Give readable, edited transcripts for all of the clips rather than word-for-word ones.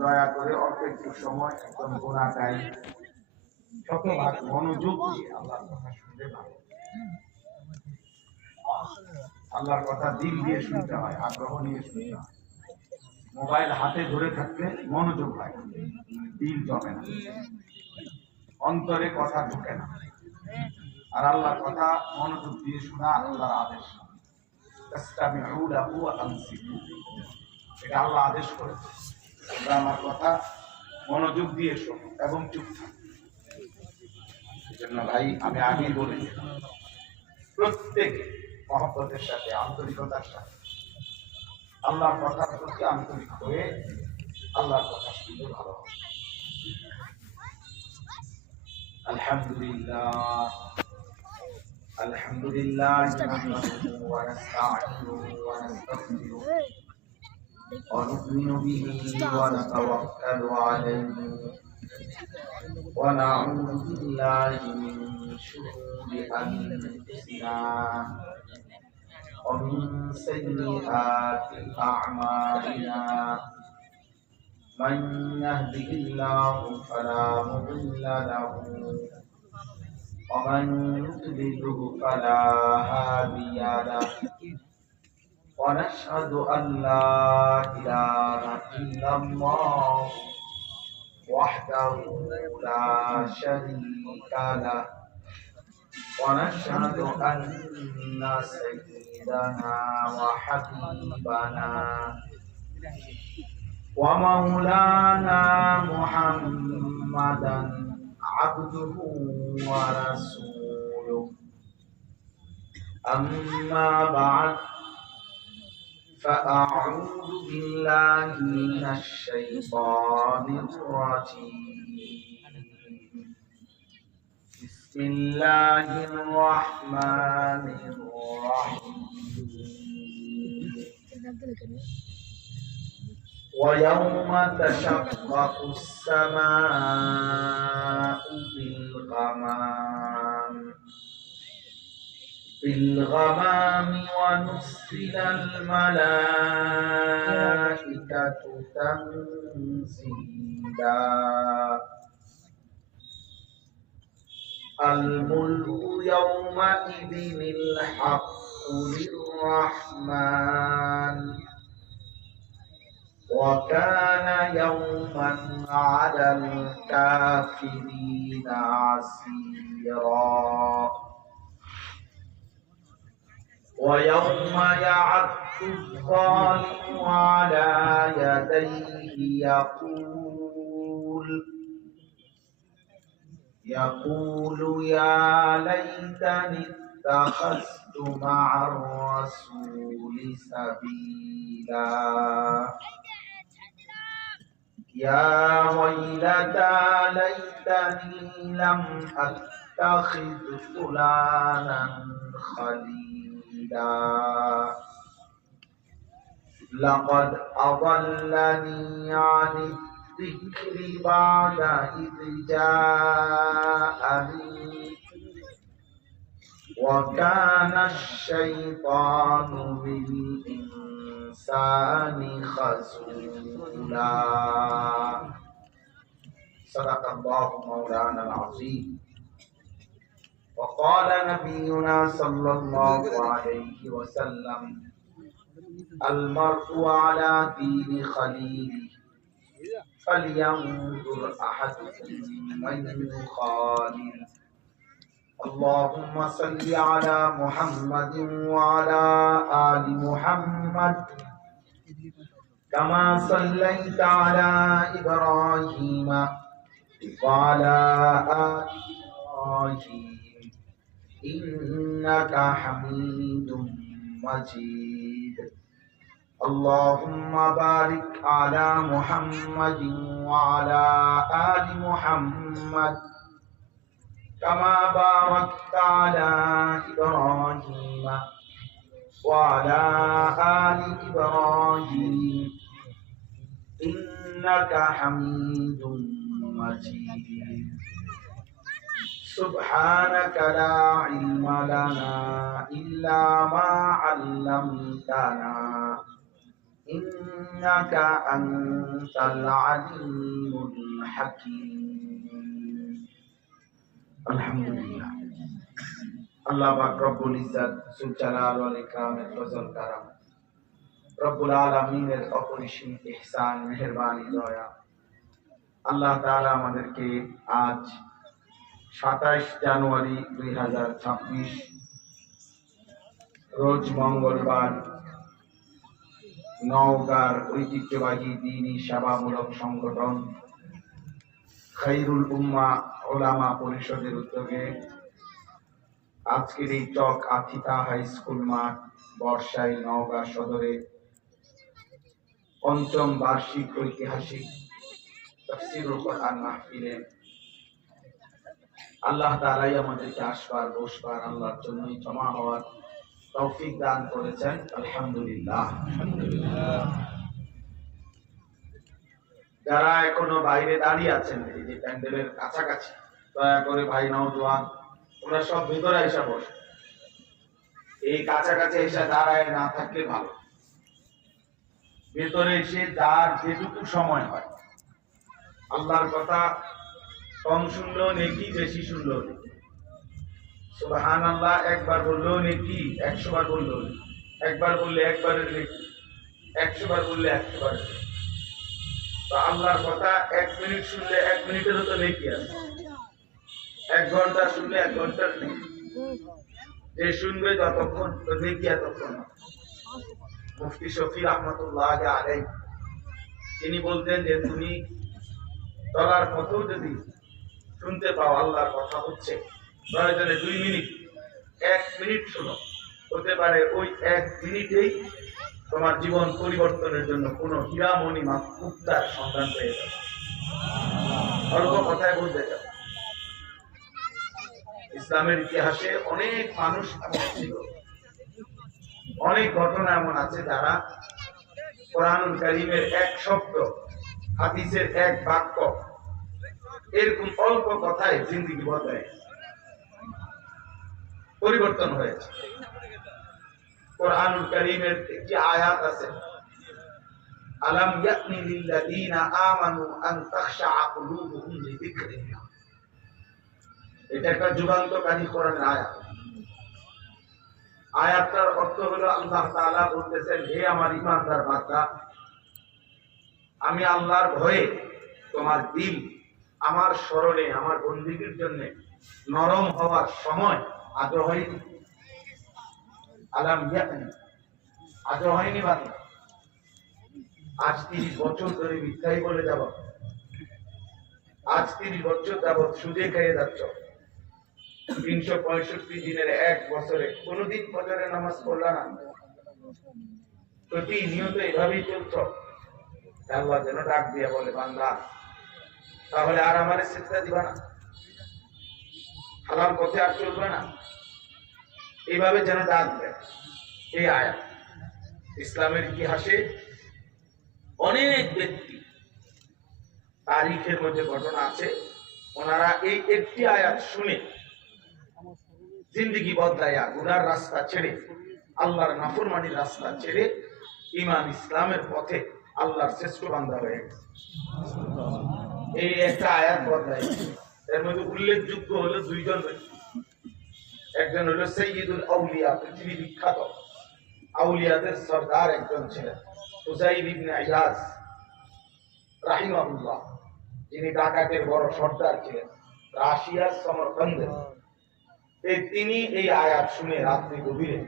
দয়া করে অল্প একটু সময় একদম গোনা টাইম শতভাগ মনোযোগ দিয়ে আল্লাহর কথা শুনতে ভালো। আল্লাহর কথা দিল দিয়ে শুনতে হয়, আগ্রহ নিয়ে শুনতে হয়। মোবাইল হাতে ধরে থাকলে মনোযোগ হয়, দিল জমে না, অন্তরে কথা ঢুকে না। আর আল্লাহর কথা মনোযোগ দিয়ে শোনা আল্লাহর আদেশ। এটা আল্লাহ আদেশ করেছে, তোমরা আমার কথা মনোযোগ দিয়ে শোনো এবং চুপ থাকো। এজন্য ভাই আমি আগেই বলেছি, প্রত্যেকে মহব্বতের সাথে আন্তরিকতার সাথে আল্লাহর কথার প্রতি আন্তরিক হয়ে আল্লাহর কথা শুনতে ভালো হবে। আলহামদুলিল্লাহ আলহামদুলিল্লাহ নাহমাদুহু ওয়া নাস্তাঈনুহু ওয়া নাস্তাগফিরুহ ওয়া নু'মিনু বিহি ওয়া নাতাওয়াক্কালু আলাইহি ওয়া না'উযু বিল্লাহি মিন শুরুরি আনফুসিনা ومن سيئات أعمالنا من يهده الله فلا مضل له ومن يضلله فلا هادي له ونشهد أن لا إله إلا الله وحده لا شريك له ونشهد أن سيدنا وحبيبنا ومولانا محمدا عبده ورسوله أما بعد فأعوذ بالله من الشيطان الرجيم بسم الله الرحمن الرحيم ويوم تشقق السماء بالغمام ونزل الملائكة تنزيلا الملك يومئذ الحق للرحمن وكان يوما على الكافرين عسيرا ويوم يعض الظالم على يديه يقول يا ليتني اتخذت مع الرسول سبيلا يا ويلتى ليتني لم أتخذ فلانا خليلا لقد أضلني عن الذكر بعد إذ جاءني وكان الشيطان للإنسان خذولا صدق الله مولانا العظيم وقال نبينا صلى الله عليه وسلم المرء على دين خليله فلينظر أحدكم من يخالل اللهم صل على محمد وعلى آل محمد كما صليت على إبراهيم وعلى آل إبراهيم إنك حميد مجيد اللهم بارك على محمد وعلى آل محمد كما باركت على إبراهيم وعلى آل إبراهيم إنك حميد مجيد سبحانك لا علم لنا إلا ما علمتنا إنك أنت العليم الحكيم الحمد لله আল্লাহ পাক রব্বুল ইজ্জত যুল জালাল ওয়াল ইকরামের ফজল কারাম রব্বুল আলামিনের অপরিসীম ইহসান মেহেরবানি দয়া আল্লাহ তাআলা আমাদেরকে আজ 27 জানুয়ারি 2026 রোজ মঙ্গলবার নওগাঁর ঐতিহ্যবাহী দ্বীনি সেবামূলক সংগঠন খায়রুল উম্মাহ উলামা পরিষদের উদ্যোগে আজকের এই চক আথিতা হাই স্কুল মাঠ বর্ষাই নওগাঁ সদরে পঞ্চম বার্ষিক ঐতিহাসিক তাফসীরুল কোরআন মাহফিলে আল্লাহ তাআলাই আমাদেরকে আসবার বসবার আল্লাহর জন্যই জমা হওয়ার তৌফিক দান করেছেন আলহামদুলিল্লাহ। যারা এখনো বাইরে দাঁড়িয়ে আছেন এই যে প্যান্ডেলের কাছাকাছি, দয়া করে ভাই নওজোয়ান ওরা সব ভেতরে এসে বসে, এই কাছাকাছি এসে দাঁড়ায় না থাকলে ভালো। ভেতরে এসে যার যেটুকু সময় হয় আল্লাহর কথা কম শুনলেও নেকি, বেশি শুনলেও নেকি। সুবহানাল্লাহ একবার বললেও নেকি, 100 বার বললেও নেকি। একবার বললে একবারের নেকি, 100 বার বললে 100 বারের নেকি। তো আল্লাহর কথা 1 মিনিট শুনলে 1 মিনিটেরও তো নেকি আছে, 1 ঘন্টা শুনলে 1 ঘন্টার নেকি। যে শুনবে যতক্ষণ তো নেকি এতক্ষণ। মুফতি শফি রাহমাতুল্লাহ আলাইহি তিনি বলতেন যে তুমি চলার পথেও যদি শুনতে পাও আল্লাহর কথা হচ্ছে, প্রয়োজনে 2 মিনিট 1 মিনিট শোনো, হতে পারে ওই 1 মিনিটেই তোমার জীবন পরিবর্তনের জন্য কোন হীরামণি মুক্তার সন্ধান পেয়ে যাবে। অল্প কথায় বলতে চাও, ইসলামের ইতিহাসে অনেক মানুষ এমন ছিল, অনেক ঘটনা এমন আছে যারা কোরআনুল কারীমের 1 শব্দ, হাদিসের 1 বাক্য, এরকম অল্প কথায় জিন্দেগি বদলায় পরিবর্তন হয়েছে। কোরআনুল কারীমের একটি আয়াত আছে, আলাম ইয়াকনি লিল্লাযীনা আমানু আন তাখশা কুলুবুহুম লিযিকরিল্লাহ। এটা একটা যুগান্তকারী কোরআনের আয়াত। আয়াতটার অর্থ হলো আল্লাহ তাআলা বলতেছেন, হে আমার ঈমানদার বান্দা, আমি আল্লাহর ভয়ে তোমার দিল আমার স্মরণে আমার বন্দেগীর জন্য নরম হওয়ার সময় আজও হয়নি। আলাম ইয়াকনি, আজও হয়নি বান্দা। আজ 30 বছর ধরে মিথ্যাই বলে যাব, আজ 30 বছর যাবৎ সুদে খেয়ে যাচ্ছ, 365 দিনের 1 বছরে কোনদিন ফজরের নামাজ পড়লা না, প্রতিনিয়ত এভাবেই চলছ। আল্লাহ যেন ডাক দিয়ে বলে, বান্দা তাহলে আর আমারে সিজদা দিবা না, হালাল পথে আর চলবে না, এইভাবে যেন ডাক দেয়। এই আয়াত ইসলামের ইতিহাসে অনেক ব্যক্তি তারিখের মধ্যে ঘটনা আছে, ওনারা এই একটি আয়াত শুনে জিন্দেগি বদলাইয়া গুনার রাস্তা ছেড়ে আল্লাহর নাফরমানির রাস্তা ছেড়ে ঈমান ইসলামের পথে আল্লাহর শ্রেষ্ঠ বান্দা হয়ে গেছে। এই একটা আয়াত বদলাই। এর মধ্যে উল্লেখযোগ্য হলো 2 জন ব্যক্তি। একজন হলো সাইয়্যিদুল আউলিয়া, পৃথিবী বিখ্যাত আউলিয়াদের সরদার একজন ছিলেন হুযাইল ইবনে ইয়াজ রাহিমাহুল্লাহ, যিনি ডাকাতের বড় সর্দার ছিলেন রাশিয়ার সমরকন্দে। তিনি এই আয়াত শুনে রাত্রি গভীরে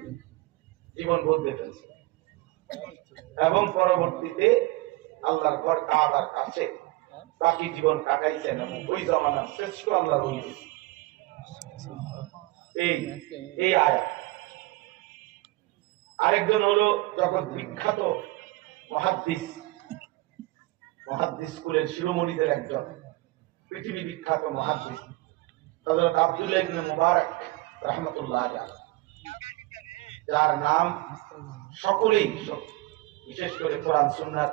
জীবন বদলে ফেলছেন এবং পরবর্তীতে আল্লাহর ঘর কাবার কাছে বাকি জীবন কাটাইছেন এবং ওই জামানার শ্রেষ্ঠ আল্লাহর ওলি। এই আয়াত। আরেকজন হলো জগৎ বিখ্যাত মুহাদ্দিস স্কুলের শিরোমণিদের একজন, পৃথিবী বিখ্যাত মুহাদ্দিস হযরত আব্দুল্লাহ ইবনে মুবারক রাহমাতুল্লাহ আলাইহি, যার নাম সকলেই, বিশেষ করে কোরআন সুন্নাত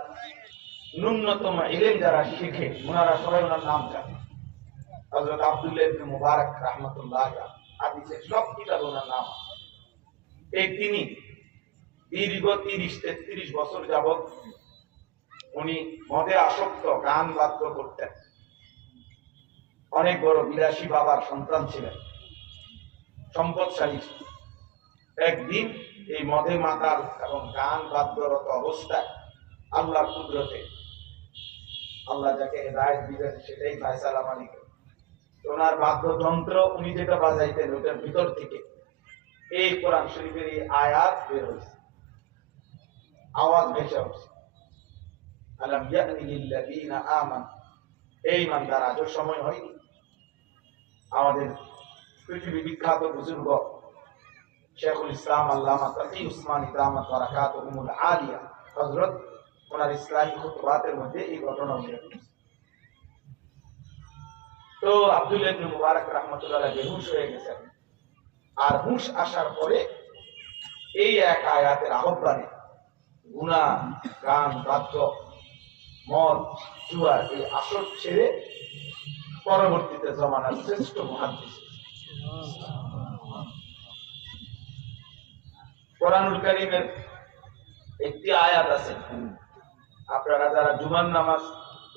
ন্যূনতম ইলম যারা শিখে ওনারা সবাই ওনার নাম জানে। হযরত আব্দুল্লাহ ইবনে মুবারক রাহমাতুল্লাহ আলাইহি, হাদিসের সব কিতাবে ওনার নাম। তিনি দীর্ঘ 30-33 বছর যাবৎ উনি মদে আসক্ত, গান বাদ্য করতেন। অনেক বড় বিলাসী বাবার সন্তান ছিলেন, সম্পদশালী। একদিন এই মদে মাতাল এবং গান বাদ্যরত অবস্থায় আল্লাহর কুদরতে, আল্লাহ যাকে হেদায়েত দিবেন সেটাই ফায়সালা মালিক, ওনার বাদ্যযন্ত্র উনি যেটা বাজাইতেন ওটার ভিতর থেকে এই কোরআন শরীফের এই আয়াত বের হয়েছে, আওয়াজ ভেসে উঠছে, আলাম ইয়ানি লিল্লাযীনা আমানু, এই ইমানদার, আজও সময় হয়নি? আমাদের পৃথিবী বিখ্যাত বুজুর্গ শেখুল ইসলাম আল্লামা তাকি উসমানী দামাত বারাকাতুহুমুল আলিয়া হযরত, ওনার ইসলামী খুতবাতের মধ্যে এই ঘটনা উল্লেখ করেছেন। তো আব্দুল্লাহ ইবনে মুবারক রাহমাতুল্লাহ আলাইহি বেহুশ হয়ে গেছেন, আর হুশ আসার পরে এই এক আয়াতের আহ্বানে গুনাহ, গান বাদ্য, মদ, জুয়ার এই আসর ছেড়ে পরবর্তীতে জমানার শ্রেষ্ঠ মুহাদ্দিস কোরআনুল কারীমের একটি আয়াত আছে, আপনারা যারা জুমার নামাজ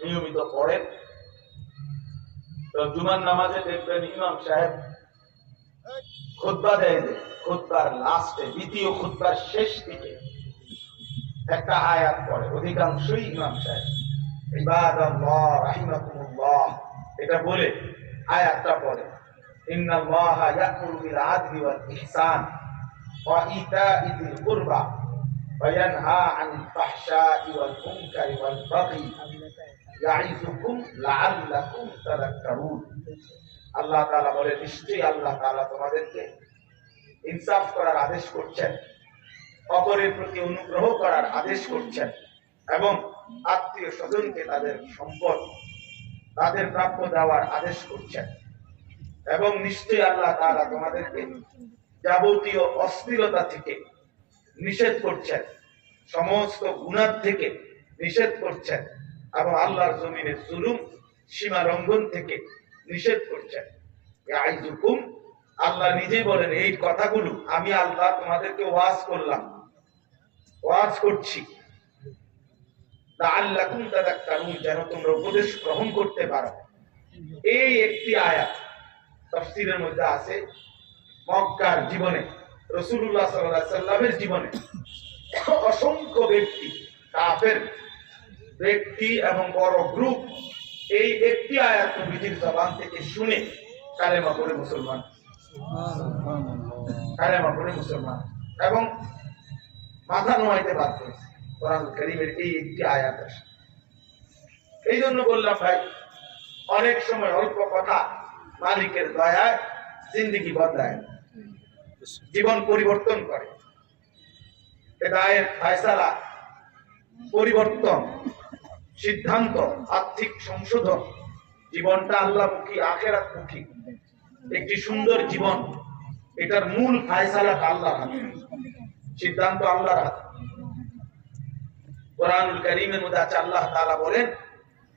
নিয়মিত পড়েন, তো জুমার নামাজে দেখবেন ইমাম সাহেব খুতবা দেয়, খুতবার লাস্টে, দ্বিতীয় খুতবার শেষ দিকে একটা আয়াত পড়ে, অধিকাংশই ইমাম সাহেব ইবাদাল্লাহ রাহিমাকুমুল্লাহ এটা বলে আয়াতটা পড়ে, ইন্নাল্লাহা ইয়া'মুরু বিল আদলি ওয়াল ইহসান ওয়া ইতা'i যিল কুরবা ওয়া ইয়ানহা আনিল ফাহশাই ওয়াল মুনকারি ওয়াল বাগই ইয়া'iযুকুম লাআল্লাকুম তাযাক্কারুন। আল্লাহ তাআলা বলে, নিশ্চয়ই আল্লাহ তাআলা তোমাদেরকে ইনসাফ করার আদেশ করছেন, অপরের প্রতি অনুগ্রহ করার আদেশ করছেন, এবং আত্মীয় স্বজনকে তাদের সম্পদ তাদের প্রাপ্য দেওয়ার আদেশ করছেন, এবং নিশ্চয়ই আল্লাহ তাআলা তোমাদেরকে যাবতীয় অস্থিরতা থেকে নিষেধ করছেন, সমস্ত গুনাহ থেকে নিষেধ করছেন, এবং আল্লাহর জমিনে জুলুম সীমা লঙ্ঘন থেকে নিষেধ করছেন। ইয়াইযুকুম, আল্লাহ নিজেই বলেন এই কথাগুলো আমি আল্লাহ তোমাদেরকে ওয়াজ করলাম, ওয়াজ করছি, লাআল্লাকুম তাযাক্কারুন, যেন তোমরা উপদেশ গ্রহণ করতে পারো। এই একটি আয়াত তাফসীরের মধ্যে আছে, মক্কার জীবনে, রাসূলুল্লাহ সাল্লাল্লাহু আলাইহি সাল্লামের জীবনে অসংখ্য ব্যক্তি, কাফের ব্যক্তি এবং বড় গ্রুপ এই একটি আয়াত নবীজির জবান থেকে শুনে কালেমা পড়ে মুসলমান, কালেমা পড়ে মুসলমান এবং মাথা নোয়াইতে বাধ্য হয়েছে কোরআন কারীমের এই একটি আয়াত আসে। এই জন্য বললাম ভাই, অনেক সময় অল্প কথা মালিকের দয়ায় জিন্দেগি বদলায়, জীবন পরিবর্তন করে, হেদায়েত, ফায়সালা, পরিবর্তন, সিদ্ধান্ত, আর্থিক সংশোধন, জীবনটা আল্লাহমুখী, আখিরাতমুখী একটি সুন্দর জীবন, এটার মূল ফায়সালা আল্লাহর হাতে, সিদ্ধান্ত আল্লাহর হাতে। কোরআনুল কারীমের মধ্যে আছে, আল্লাহ তাআলা বলেন,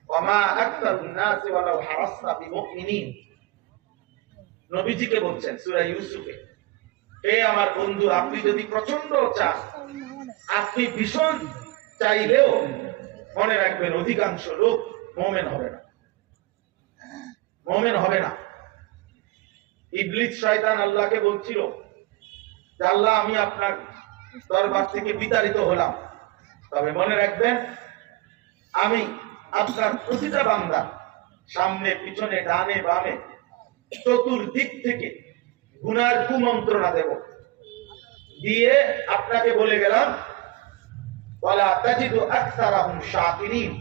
ওয়ামা আকতারুন নাসি ওয়ালাউ হারাসতা বিমুমিনিন, নবীজিকে বলছেন সূরা ইউসুফে, হে আমার বন্ধু, আপনি যদি প্রচন্ড চান, আপনি ভীষণ চাইলেও মনে রাখবেন অধিকাংশ লোক মুমিন হবে না, মুমিন হবে না। ইবলিস শয়তান আল্লাহকে বলছিল যে আল্লাহ, আমি আপনার দরবার থেকে বিতাড়িত হলাম, তবে মনে রাখবেন আমি আপনার প্রতিটা বান্দা সামনে পিছনে ডানে বামে চতুর্দিক থেকে গুনার কুমন্ত্রণা দেব, দিয়ে আপনাকে বলে গেলাম ওয়ালা তাজিদু আকসারাহুম শাকিরিন,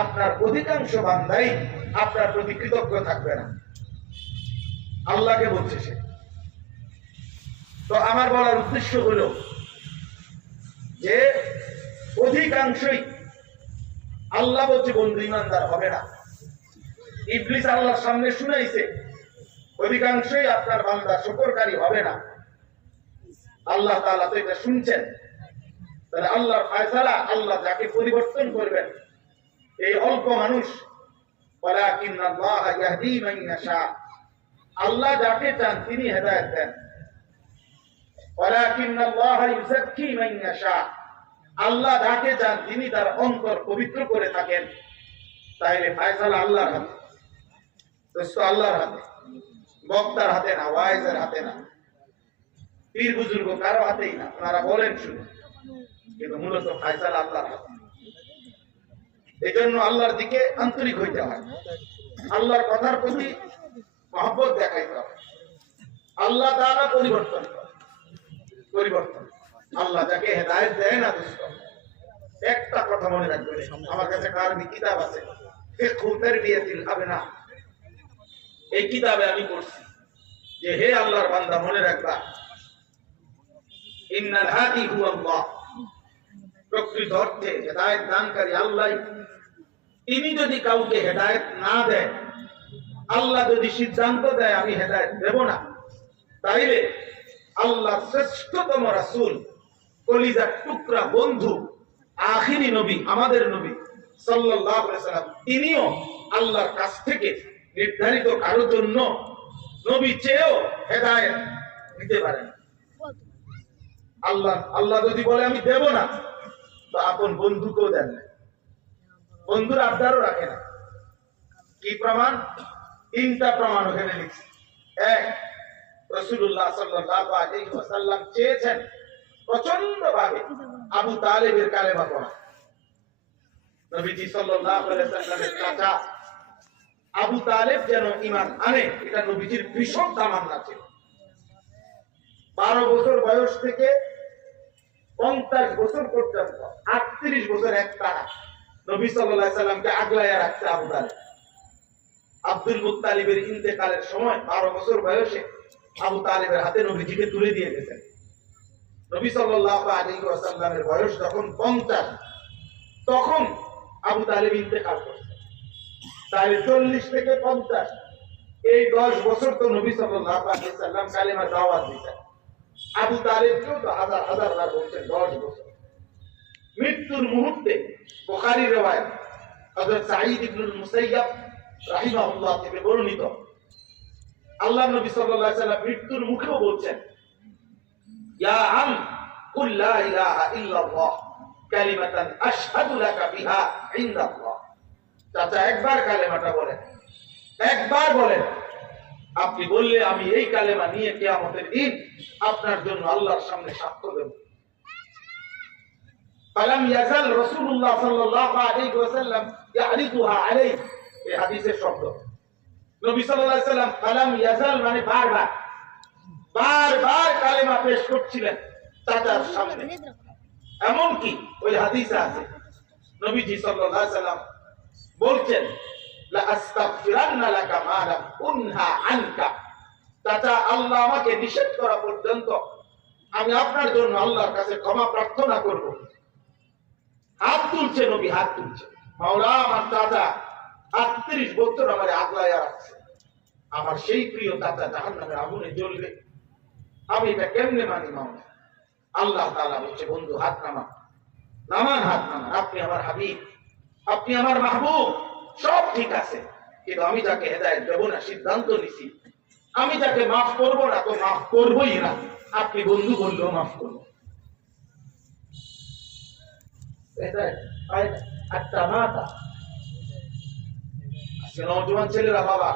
আপনার অধিকাংশ বান্দাই আপনার প্রতি কৃতজ্ঞ থাকবে না। আল্লাহকে বলছে সে। তো আমার বলার উদ্দেশ্য হলো যে অধিকাংশই, আল্লাহ বলছে বন্ধু ইমানদার হবে না, ইবলিস আল্লাহর সামনে শুনাইছে অধিকাংশই আপনার বান্দা শুকরকারী হবে না। আল্লাহ তাআলা তো এটা শুনছেন, তাহলে আল্লাহর ফায়সালা, আল্লাহ যাকে পরিবর্তন করবেন, এই অল্প মানুষ, ওয়ালাকিন্নাল্লাহ ইয়াহদি মান ইয়াশা, আল্লাহ যাকে চান তিনি হেদায়েত দেন। ওয়ালাকিন্নাল্লাহা ইউযাক্কি মান ইয়াশা, আল্লাহ যাকে চান তিনি তার অন্তর পবিত্র করে থাকেন। তাইলে ফয়সালা আল্লাহর হাতে, দোস্ত আল্লাহর হাতে, বক্তার হাতে না, ওয়াইজের হাতে না, পীর বুজুর্গ কারো হাতেই না। আপনারা বলেন শুধু, কিন্তু মূলত ফয়সালা আল্লাহর হাতে। এই জন্য আল্লাহর দিকে আন্তরিক হইতে হয়, আল্লাহর কথার প্রতি মহব্বত দেখাইতে হবে। আল্লাহ তাআলা পরিবর্তন, আল্লাহ যাকে হেদায়েত দেয় না দোস্ত, একটা কথা মনে রাখবেন, আমার কাছে আরবি কিতাব আছে, ফিকহু তারবিয়াতুল আবনা, এই কিতাবে আমি পড়ছি যে হে আল্লাহর বান্দা মনে রাখবা, ইন্নাল হাদি হুয়াল্লাহ, প্রকৃত অর্থে হেদায়েত দানকারী আল্লাহ। তিনি যদি কাউকে হেদায়েত না দেয়, আল্লাহ যদি সিদ্ধান্ত দেয় আমি হেদায়েত দেব না, তাইলে আল্লাহর শ্রেষ্ঠতম রাসূল, কলিজার টুকরা বন্ধু, আখিরি নবী, আমাদের নবী সাল্লাল্লাহু আলাইহি ওয়াসাল্লাম, তিনিও আল্লাহর কাছ থেকে নির্ধারিত কারোর জন্য নবী চেয়েও হেদায়েত দিতে পারেন। আল্লাহ যদি বলে আমি দেব না, তো আপন বন্ধুকেও দেন না, বন্ধুর আবদারও রাখে না। কি প্রমাণ? তিনটা প্রমাণ ওখানে লিখছি। এক, রাসূলুল্লাহ সাল্লাল্লাহু আলাইহি ওয়াসাল্লাম চেয়েছেন প্রচন্ড ভাবে আবু তালেবের কালেমা পড়া। নবীজি সাল্লাল্লাহু আলাইহি ওয়াসাল্লামের চাচা আবু তালেব যেন ঈমান আনে, এটা নবীজির ভীষণ তামান্না ছিল। 12 বছর বয়স থেকে 50 বছর পর্যন্ত 38 বছর একটানা নবী সাল্লাল্লাহু আলাইহি ওয়াসাল্লামকে আগলায়া রাখতে আবু তালেব। আব্দুল মুত্তালিবের ইন্তেকালের সময় 12 বছর বয়সে আবু তালেবের হাতে নবীজিকে তুলে দিয়ে গেছেন। নবী সাল্লাল্লাহু আলাইহি ওয়াসাল্লামের বয়স যখন 50, তখন আবু তালেব ইন্তেকাল করেছেন। তাই 40 থেকে 50 এই 10 বছর তো নবী সাল্লাল্লাহু আলাইহি ওয়াসাল্লাম কালেমা দাওয়াত দিয়েছেন। আবু তালেবকেও তো হাজার হাজার বার বলছেন 10 বছর। মৃত্যুর মুহূর্তে বুখারীর riwayat হযরত সাঈদ ইবনুল মুসাইয়্যিব রাহিমাহুল্লাহ থেকে বর্ণিত, আল্লাহর নবী সাল্লাল্লাহু আলাইহি ওয়াসাল্লাম মৃত্যুর মুখেও বলছেন, ইয়া আম কুল লা ইলাহা ইল্লাল্লাহ কালিমাতান আশহাদু লাকা বিহা ইনদাল্লাহ। চাচা একবার কালেমাটা বলেন, একবার বলেন, আপনি বললে আমি এই কালেমা নিয়ে কিয়ামতের দিন আপনার জন্য আল্লাহর সামনে সাক্ষ্য দেব। ফালাম ইয়াজাল রাসূলুল্লাহ সাল্লাল্লাহু আলাইহি ওয়াসাল্লাম ইয়ারিদুহা আলাইহি, এই হাদিসের শব্দ। নবী সাল্লাল্লাহু আলাইহি ওয়াসাল্লাম ফালাম ইয়াজাল মানে বারবার বারবার কালেমা পেশ করছিলেন চাচার সামনে। এমন কি ওই হাদিসে আছে নবীজি সাল্লাল্লাহু আলাইহি ওয়াসাল্লাম বলছেন, লা আস্তাগফিরান্না লাকা মা লাম উনহা আনকা, চাচা আল্লাহ আমাকে নিষেধ করা পর্যন্ত আমি আপনার জন্য আল্লাহর কাছে ক্ষমা প্রার্থনা করব। হাত তুলছে নবী, হাত তুলছে, মাওলা আমার চাচা 38 বছর আমারে আগলায়া রাখছে, আমার সেই প্রিয় চাচা জাহান্নামের আগুনে জ্বলবে, আমি এটা কেমনে মানি মাওলা? আল্লাহ তাআলা বলছে, বন্ধু হাত নামান, নামান, হাত নামান, আপনি আমার হাবিব, আপনি আমার মাহবুব, সব ঠিক আছে, কিন্তু আমি যাকে হেদায়েত দেব না সিদ্ধান্ত নিছি, আমি যাকে মাফ করব না তো মাফ করবই না, আপনি বন্ধু বললেও মাফ করব। নওজোয়ান ছেলেরা, বাবা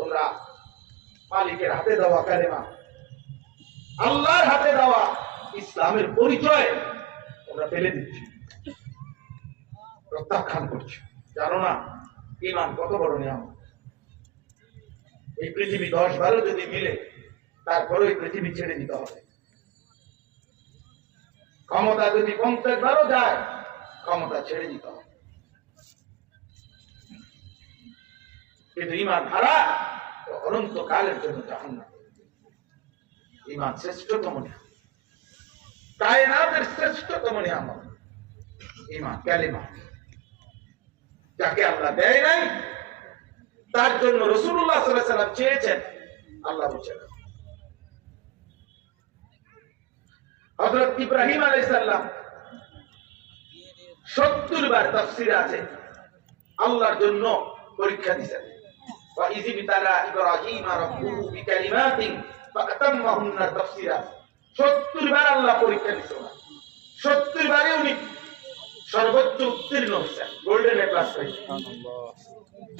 তোমরা মালিকের হাতে দেওয়া কালেমা, আল্লাহর হাতে দেওয়া ইসলামের পরিচয় তোমরা ফেলে দিচ্ছ, প্রত্যাখ্যান করছো। জানো না ঈমান কত বড় নিয়ামত? এই পৃথিবী 10-12 যদি মিলে তারপরে এই পৃথিবী ছেড়ে দিতে হবে। ক্ষমতা যদি 50-12 যায়, ক্ষমতা ছেড়ে দিতে হবে। কিন্তু ঈমান হারা তো অনন্তকালের জন্য জাহান্নাম। ঈমান শ্রেষ্ঠতম নিয়ামত, কায়নাতের শ্রেষ্ঠতম নিয়ামত ঈমান, কালিমা। যাকে আল্লাহ দেয় নাই তার জন্য রাসূলুল্লাহ সাল্লাল্লাহু আলাইহি ওয়াসাল্লাম চেয়েছেন, আল্লাহ বলেছেন। হযরত ইব্রাহিম আলাইহিস সালাম 70 বার তাফসীরে আছে আল্লাহর জন্য পরীক্ষা দিয়েছেন। ওয়া ইযিবতালা ইব্রাহিম রাব্বুহু বিকালিমাতিন ফাতাম্মাহুন্না তাফসীরা 70 বার আল্লাহ পরীক্ষা দিয়েছে। 70 বারে উনি সর্বোচ্চ উত্তীর্ণ হয়েছেন, গোল্ডেন এ প্লাস পাইছেন,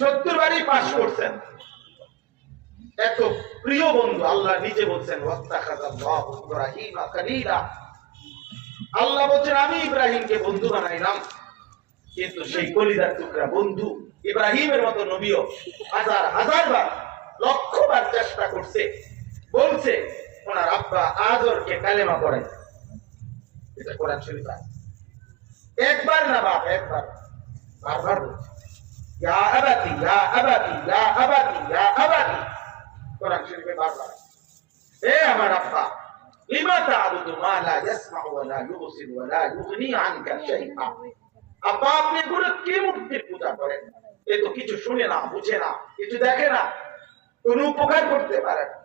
70 বারই পাস করছেন। এত প্রিয় বন্ধু, আল্লাহ নিজে বলছেন ওয়াত্তাখাযাল্লাহু ইব্রাহিমা খলীলা, আল্লাহ বলছেন আমি ইব্রাহিমকে বন্ধু বানাইলাম। কিন্তু সেই কলিজার টুকরা বন্ধু ইব্রাহিমের মতো নবীও হাজার হাজার বার, লক্ষ বার চেষ্টা করছে, বলছে ওনার আব্বা আজরকে কালেমা পড়াইছে। এটা কোরআন শরীফ আছে, একবার না বাপ, একবার, বারবার বলছে ইয়া আবাতি ইয়া আবাতি ইয়া আবাতি ইয়া আবাতি, কোরআন শরীফে বারবার। এ আমার আব্বা, লিমা তা'বুদু মা লা ইয়াসমাউ ওয়া লা ইউবসিরু ওয়া লা ইউগনি আনকা শাইআ। আব্বা আপনি এগুলো কি মূর্তির পূজা করেন? এ তো কিছু শুনে না, বুঝে না, কিছু দেখে না, কোনো উপকার করতে পারে না।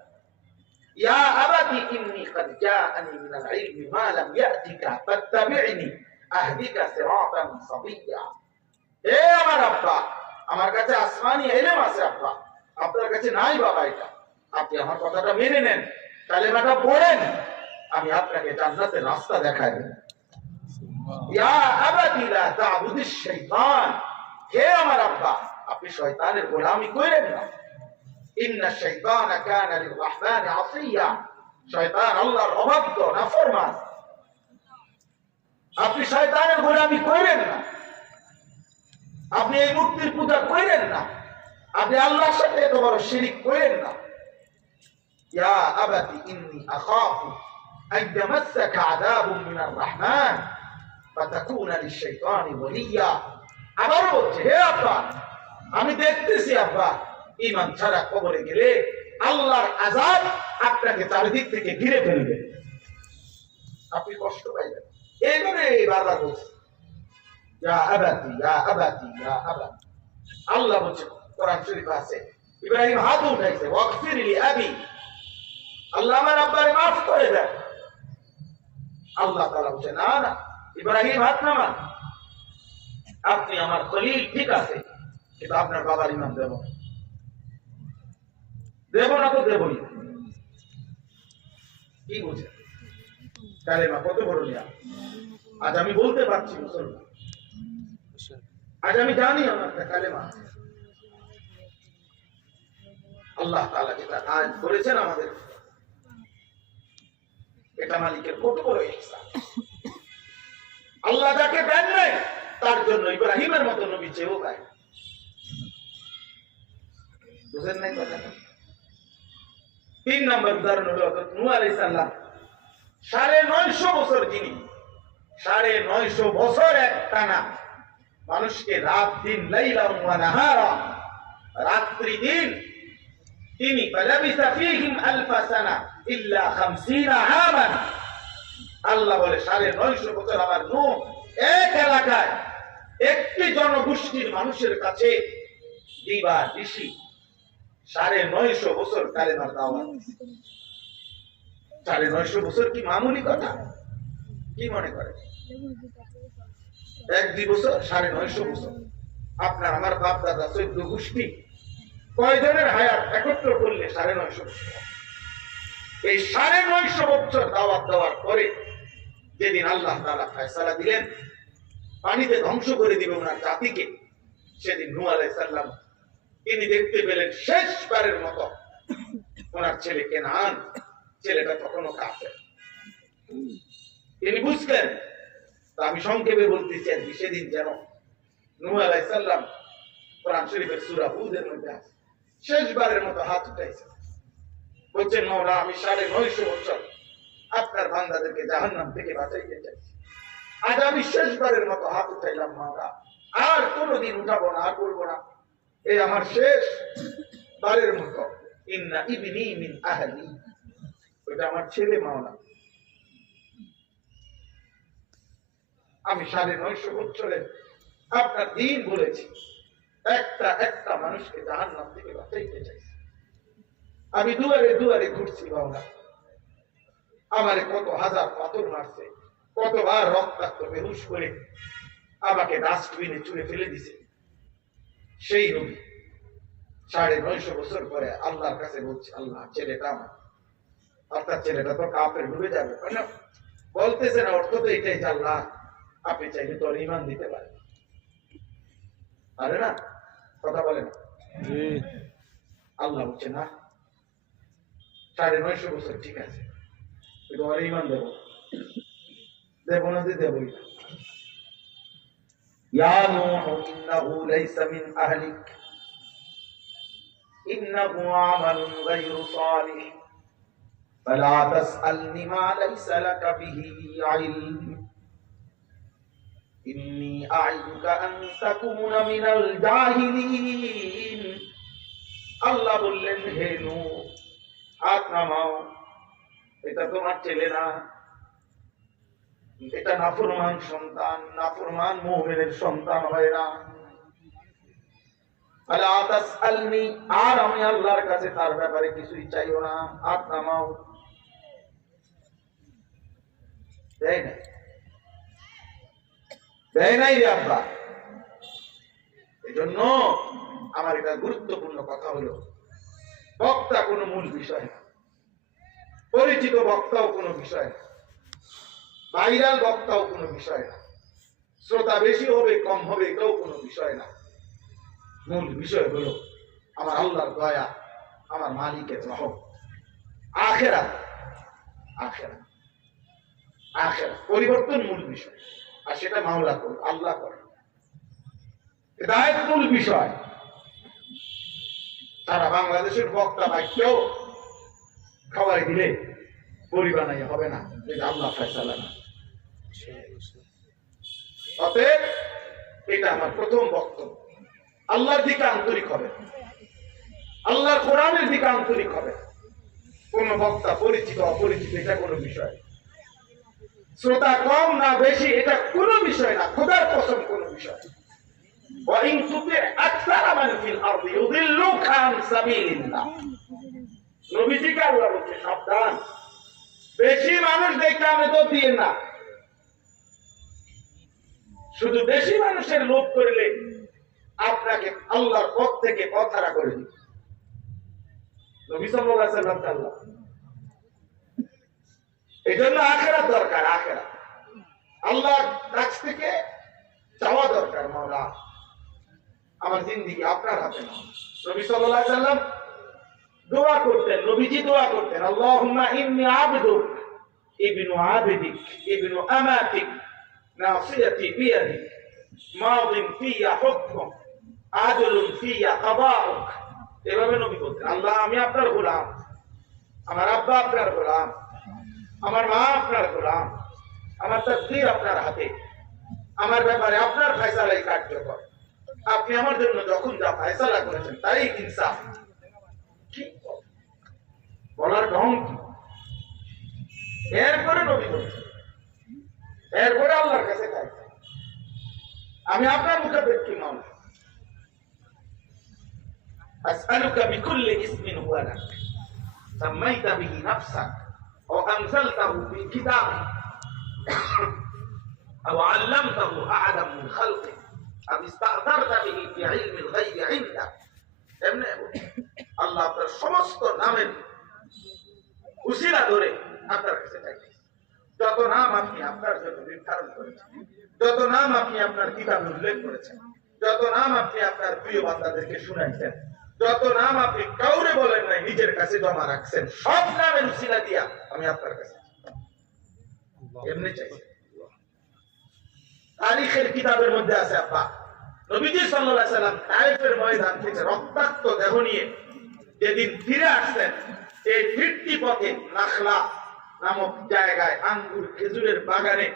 ইয়া আবাতি ইন্নী ক্বাদ জাআনি মিনাল ইলমি মা লাম ইয়াতিকা ফাত্তাবি'নি আহদিকা সিরাতান সাবিয়্যা। এ আমার আব্বা, আমার কাছে আসমানি ইলম আছে আব্বা, আপনার কাছে নাই বাবা এটা। আপনি আমার কথাটা মেনে নেন, কালেমাটা পড়েন, আমি আপনাকে জান্নাতের রাস্তা দেখাই দেব। ইয়া আবাতি লা তা'বুদিশ শাইতান, হে আমার আব্বা আপনি শয়তানের গোলামি করেন না। ইন্না শাইতানা কানা লির-রাহমানি আসিয়া, শয়তান আল্লাহর অবাধ্য নাফরমান। আপনি শয়তানের গোলামি করেন না, আপনি এই মূর্তির পূজা করেন না, আপনি আল্লাহর সাথে এত বড় শিরক করেন না। ইয়া আবাতি ইন্নী আখাফু আন ইয়ামাসসাকা আযাবুম মিনার রাহমান ফাতাকুনা লিশ-শাইতানি ওয়ালিয়্যা। আবার বলছে হে আব্বা আমি দেখতেছি আব্বা ঈমান ছাড়া কবরে গেলে আল্লাহর আযাব আপনাকে চারিদিক থেকে ঘিরে ফেলবে, আপনি কষ্ট পাইবেন। এইভাবে বারবার বলছে ইয়া আবাতি ইয়া আবাতি ইয়া আবাতি। আল্লাহ বলছে কোরআন শরীফে আছে, ইব্রাহিম হাত উঠাইছে ওয়াগফির লি আবি, আল্লাহ আমার আব্বারে মাফ করে দেন। আল্লাহ তাআলা বলছে না না ইব্রাহিম হাত নামান, আপনি আমার খলিল ঠিক আছে, কিন্তু আপনার বাবার ইমান দেব না তো দেবই। কি বুঝে কালেমা কত বড় নিয়ামত। আজ আমি বলতে পারছি মুসলমান, আজ আমি জানি আমার কালেমা আল্লাহ তাআলা যেটা আজ করেছেন আমাদের, এটা মালিকের কত বড় ইহসান। আল্লাহ যাকে দেন নাই তার জন্য ইব্রাহিমের মতো নবী চেয়েও পায়। বুঝেন নাই কথাটা? 3 নম্বর উদাহরণ হলো নূহ আলাইহিস সালাম, 950 বছর যিনি 950 বছর একটানা মানুষকে রাত দিন লাইলা ওয়া নাহারা, রাত্রি দিন তিনি ফালাবিসা ফীহিম আলফা সানা ইল্লা 50 আমান। আল্লাহ বলে 950 বছর আমার নূহ এক এলাকায় একটি জনগোষ্ঠীর মানুষের কাছে দিবা দিশি 950 বছর কালেমার দাওয়াত। 950 বছর কি মামুলি কথা? কি মনে করে 1-2 বছর? 950 বছর আপনার আমার বাপ দাদা 14 গোষ্ঠী কয়জনের হায়াত একত্র করলে 950 বছর। এই 950 বছর দাওয়াত দেওয়ার পরে যেদিন আল্লাহ তাআলা ফয়সালা দিলেন পানিতে ধ্বংস করে দিবে ওনার জাতিকে, সেদিন নূহ আলাইহিস সালাম তিনি দেখতে পেলেন শেষবারের মতো ওনার ছেলে কেনান, ছেলেটা তখনও কাফের। তিনি বুঝলেন, আমি সংক্ষেপে বলতেছি আর সেদিন যেন নূহ আলাইহিস সালাম কোরআন শরীফের সূরা হুদের মধ্যে আছে, শেষবারের মতো হাত উঠাইছে, বলছেন মাওলা আমি 950 বছর আপনার বান্দাদেরকে জাহান্নাম থেকে বাঁচাইতে চাই, আজ আমি শেষবারের মতো হাত উঠাইলাম মাওলা, আর কোনোদিন উঠাবো না, আর করবো না, এই আমার শেষ বারের মতো। ইন্না ইবনি মিন আহলি, ওটা আমার ছেলে মাওলা। আমি 950 বছরে আপনার দিন বলেছি, একটা মানুষকে জাহান্নাম থেকে বাঁচাইতে চাইছি। আমি দুয়ারে দুয়ারে ঘুরছি মাওলা, আমারে কত হাজার পাথর মারছে, কতবার রক্তাক্ত বেহুশ করে আমাকে ডাস্টবিনে ছুঁড়ে ফেলে দিছে। সেই নবী 950 বছর পরে আল্লাহর কাছে বলছে আল্লাহ ছেলেটা আমার, অর্থাৎ ছেলেটা তো কাফের ডুবে যাবে, মানে বলতেছে না, অর্থ তো এটাই যে আল্লাহ আপনি চাইলে তোর ইমান দিতে পারেন, পারে না? কথা বলেন। আল্লাহ বলছে না, 950 বছর ঠিক আছে, তোমার ইমান দেবো, দেবো না, দেবই না। ইয়া নূহ ইন্নাহু লাইসা মিন আহলিক ইন্নাহু আমালুন গায়রু সালিহ ফালা তাসআলনি মা লাইসা লাকা বিহি ইলম ইন্নী আ'ইদুকা আন তাকুনা মিনাল জাহিলিন। আল্লাহ বললেন, হে নূহ, হাত নামাও, এটা তোমার ছেলে না, এটা নাফরমান সন্তান, নাফরমান মুমিনের সন্তান হয় না। আলা তাসআলনি, আর আমি আল্লাহর কাছে তার ব্যাপারে কিছুই চাইও না, হাত নামাও। দেয় না, দেয় নাই রে আব্বা। এজন্য আমার এটা গুরুত্বপূর্ণ কথা হলো, বক্তা কোনো মূল বিষয় না, পরিচিত বক্তাও কোনো বিষয় না, ভাইরাল বক্তাও কোনো বিষয় না, শ্রোতা বেশি হবে কম হবে এটাও কোনো বিষয় না। মূল বিষয় হলো আমার আল্লাহর দয়া, আমার মালিকের রহম, আখিরাত। আখিরাত আখিরাত পরিবর্তন মূল বিষয়, আর সেটা মাওলা করে, আল্লাহ করে। হিদায়াত মূল বিষয়। সারা বাংলাদেশের বক্তা বাক্যও খাবার দিলে বড়ি বানাই হবে না, এটা আল্লাহ ফয়সালা না। অতএব এটা আমার প্রথম বক্তব্য, আল্লাহর দিকে আন্তরিক হবে, আল্লাহর কোরআনের দিকে আন্তরিক হবে। কোন বক্তা পরিচিত অপরিচিত এটা কোনো বিষয়, শ্রোতা কম না বেশি এটা কোনো বিষয় না, খোদার কসম কোনো বিষয়। ওয়াইন তুতি আকসারা মান ফিল আরদি ইউদিল্লুকা আন সাবিলিল্লাহ। নবীজিকে আল্লাহ বলছে সাবধান, বেশি মানুষ দেখলে আপনি তো দিয়ে না, শুধু বেশি মানুষের লোভ করলে আপনাকে আল্লাহর পথ থেকে পথহারা করে দিবে। নবী সাল্লাল্লাহু আলাইহি ওয়াসাল্লাম আল্লাহ, এজন্য আখিরাত দরকার, আখিরাত আল্লাহর কাছ থেকে চাওয়া দরকার। মাওলা আমার জিন্দেগি আপনার হাতে নাও। নবী সাল্লাল্লাহু আলাইহি ওয়াসাল্লাম দোয়া করতেন, নবীজি দোয়া করতেন, আল্লাহুম্মা ইন্নী আবদুক ইবনু আবদিক ইবনু আমাতিক নাসিয়াতি বিয়াদিক মাদিন ফিয়া হুকমুক আদলুন ফিয়া কাদাউক। এভাবে নবী বলতেন, আল্লাহ আমি আপনার গোলাম, আমার আব্বা আপনার গোলাম, আমার মা আপনার গোলাম, আমার তাকদীর আপনার হাতে, আমার ব্যাপারে আপনার ফয়সালাই কার্যকর। আপনি আমার জন্য যখন যা ফয়সালা করেছেন তাই ইনসাফ। ঠিক বলার ঢং কি? এরপরে নবী বলছেন, এরপরে আল্লাহর কাছে চাইছেন, আমি আপনার মুখে দেখি মাওলা আসআলুকা বিকুল্লি ইসমিন হুয়া লাক সাম্মাইতা বিহি নাফসাক আও আনজালতাহু ফি কিতাবিক আও আল্লামতাহু আহাদাম মিন খালকিক আও ইস্তা'থারতা বিহি ফি ইলমিল গায়বি ইনদাক। এমনে আল্লাহ আপনার সমস্ত নামের উসিলা ধরে আপনার কাছে চাইছেন। যত নাম আপনি আপনার জন্য নির্ধারণ করেছেন, যত নাম আপনি আপনার কিতাবে উল্লেখ করেছেন, যত নাম আপনি আপনার প্রিয় বান্দাদেরকে শুনাইছেন, যত নাম আপনি কাউরে বলেন নাই নিজের কাছে জমা রাখছেন, সব নামের উসিলা দিয়া আমি আপনার কাছে এমনি চাইছি। তারিখের কিতাবের মধ্যে আছে আব্বা নবীজি সাল্লাল্লাহু আলাইহি সাল্লাম তায়েফের ময়দান থেকে রক্তাক্ত দেহ নিয়ে যেদিন ফিরে আসলেন, এই ফিরতি পথে নাখলা নামক জায়গায় আঙ্গুর খেজুরের বাগানে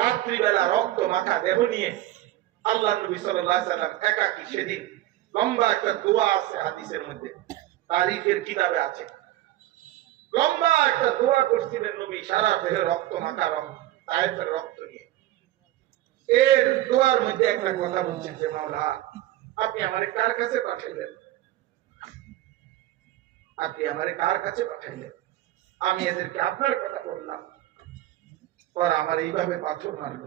রাত্রিবেলা রক্ত মাখা দেহ নিয়ে আল্লাহ নবী সাল্লাল্লাহু আলাইহি সাল্লাম একাকী সেদিন লম্বা একটা দোয়া আছে হাদিসের মধ্যে, তারিখের কিতাবে আছে, লম্বা একটা দোয়া করছিলেন নবী সারা দেহে রক্ত মাখা তায়েফের রক্ত নিয়ে। এর দোয়ার মধ্যে একটা কথা বলছেন যে মাওলা আপনি আমারে কার কাছে পাঠাইলেন, আপনি আমারে কার কাছে পাঠাইলেন, আমি এদেরকে আপনার কথা বললাম, পর আমার এইভাবে পাথর মারল,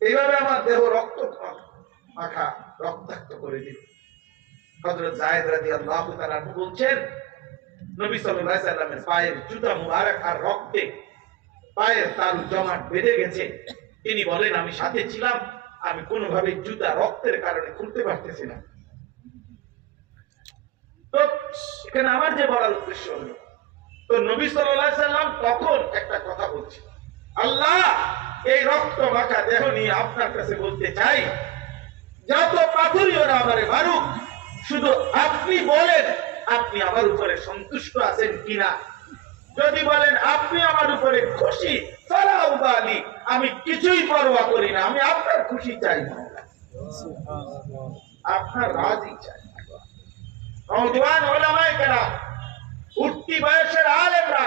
এইভাবে আমার দেহ রক্ত মাখা রক্তাক্ত করে দিল। হযরত যায়েদ রাদিয়াল্লাহু তাআলা বলছেন নবী সাল্লাল্লাহু আলাইহি সাল্লামের পায়ের জুতা মুবারক আর রক্তে পায়ের তালু জমাট বেঁধে গেছে। তিনি বলেন আমি সাথে ছিলাম, আমি কোনোভাবে জুতা রক্তের কারণে খুলতে পারতেছি না। তো এখানে আমার যে বলার উদ্দেশ্য হলো, তো নবী সাল্লাল্লাহু আলাইহি সাল্লাম তখন একটা কথা বলছে, আল্লাহ এই রক্ত মাখা দেহ নিয়ে আপনার কাছে বলতে চাই, যত পাথরই ওরা আমারে মারুক, শুধু আপনি বলেন আপনি আমার উপরে সন্তুষ্ট আছেন কিনা। যদি বলেন আপনি আমার উপরে খুশি, ফালা উবালি, আমি কিছুই পরোয়া করি না, আমি আপনার খুশি চাই না, আপনার রাজি চাই। নওজোয়ান উলামায়ে কেরাম, উঠতি বয়সের আলেমরা,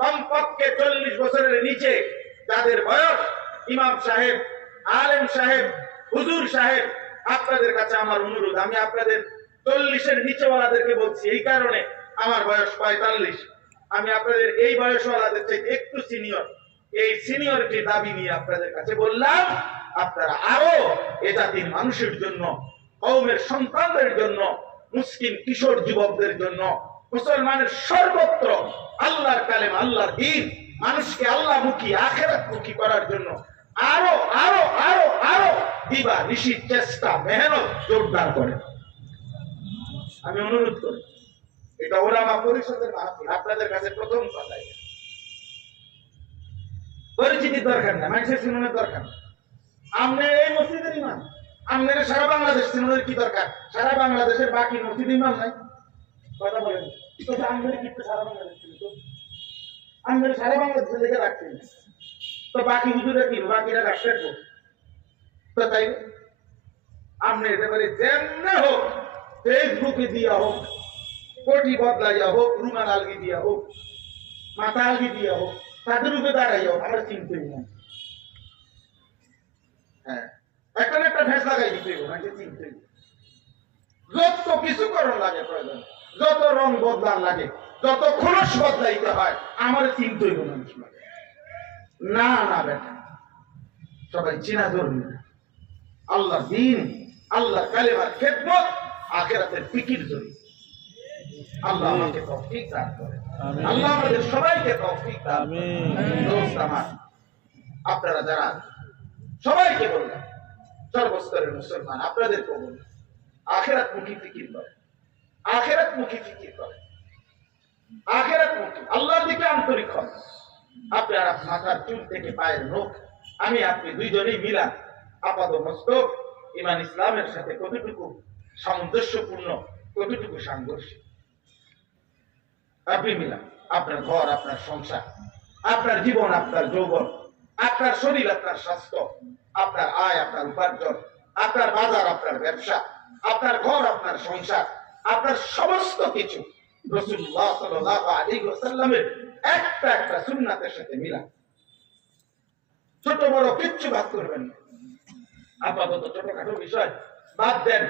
কমপক্ষে 40 বছরের নিচে যাদের বয়স, ইমাম সাহেব, আলেম সাহেব, হুজুর সাহেব, আপনাদের কাছে আমার অনুরোধ, আমি আপনাদের 40-এর নিচেওয়ালাদেরকে বলছি এই কারণে, আমার বয়স 45, আমি আপনাদের এই বয়সওয়ালাদের চাইতে একটু সিনিয়র, এই সিনিয়রিটি দাবি নিয়ে আপনাদের কাছে বললাম, আপনারা আরো এ জাতির মানুষের জন্য, কওমের সন্তানদের জন্য, মুসলিম কিশোর যুবকদের জন্য, মুসলমানের সর্বত্র আল্লাহর কালেমা, আল্লাহর দ্বীন, মানুষকে আল্লাহমুখী, আখিরাতমুখী করার জন্য আরো আরো আরো আরো দিবা নিশি চেষ্টা, মেহনত জোরদার করেন। আমি অনুরোধ করি, এটা ওলামা পরিষদের মাহফিল, আপনাদের কাছে প্রথম কথা, পরিচিতির দরকার না, মানুষের শুনানোর দরকার না। আপনি এই মসজিদের ইমাম, আপনার সারা বাংলাদেশ শুনানোর কি দরকার? সারা বাংলাদেশের বাকি মসজিদ ইমাম নাই, কথা বলেন তো, আপনার কিন্তু সারা বাংলাদেশ, আপনার সারা বাংলাদেশের লেগে রাখছেন, তো বাকি হুজুরা কি বাকিরা রাখতে তো তাই আপনি এটা বলে যেমনে হোক, ফেসবুকে দিয়া হোক, কোটি বদলাইয়া হোক, রুমাল আলগি দিয়া হোক, মাথা আলগি দিয়া হোক, তাদের উপরে দাঁড়াইয়া হোক, আমরা চিনতেই না। হ্যাঁ, একটা না একটা ভেস লাগাই দিতে হবে, মানুষের চিনতেই। যত কিছু করণ লাগে প্রয়োজন, যত রং বদলান লাগে, যত খোলস বদলাইতে হয়, আমার চিনতেই হবে মানুষ লাগে। না না বেটা, সবাই চিনা জরুরি। আল্লাহ দ্বীন, আল্লাহ কালেমার খেদমত, আখিরাতের ফিকির জরুরি। আল্লাহ আমাকে তৌফিক দান করেন, আল্লাহ আমাদের সবাইকে তৌফিক দান করেন। দোস্ত আমার, আপনারা যারা সবাইকে বললাম, সর্বস্তরের মুসলমান, আপনাদেরকে বললাম, আখিরাতমুখী ফিকির করেন, আখিরাতমুখী ফিকির করেন, আখিরাতমুখী, আল্লাহর দিকে আন্তরিক হন। আপনারা মাথার চুল থেকে পায়ের নখ, আমি আপনি দুইজনেই মিলা আপাদ মস্তক ঈমান ইসলামের সাথে কতটুকু সামঞ্জস্যপূর্ণ, কতটুকু সাংঘর্ষিক, আপনি মিলা আপনার ঘর, আপনার সংসার, আপনার জীবন, আপনার যৌবন, আপনার শরীর, আপনার স্বাস্থ্য, আপনার আয়, আপনার উপার্জন, আপনার বাজার, আপনার ব্যবসা, আপনার ঘর, আপনার সংসার, আপনার সমস্ত কিছু রাসূলুল্লাহ সাল্লাল্লাহু আলাইহি ওয়াসাল্লামের একটা একটা সুন্নাতের সাথে মিলা। ছোট বড় কিচ্ছু বাদ করবেন না। আপাতত ছোটখাটো বিষয় বাদ দেন,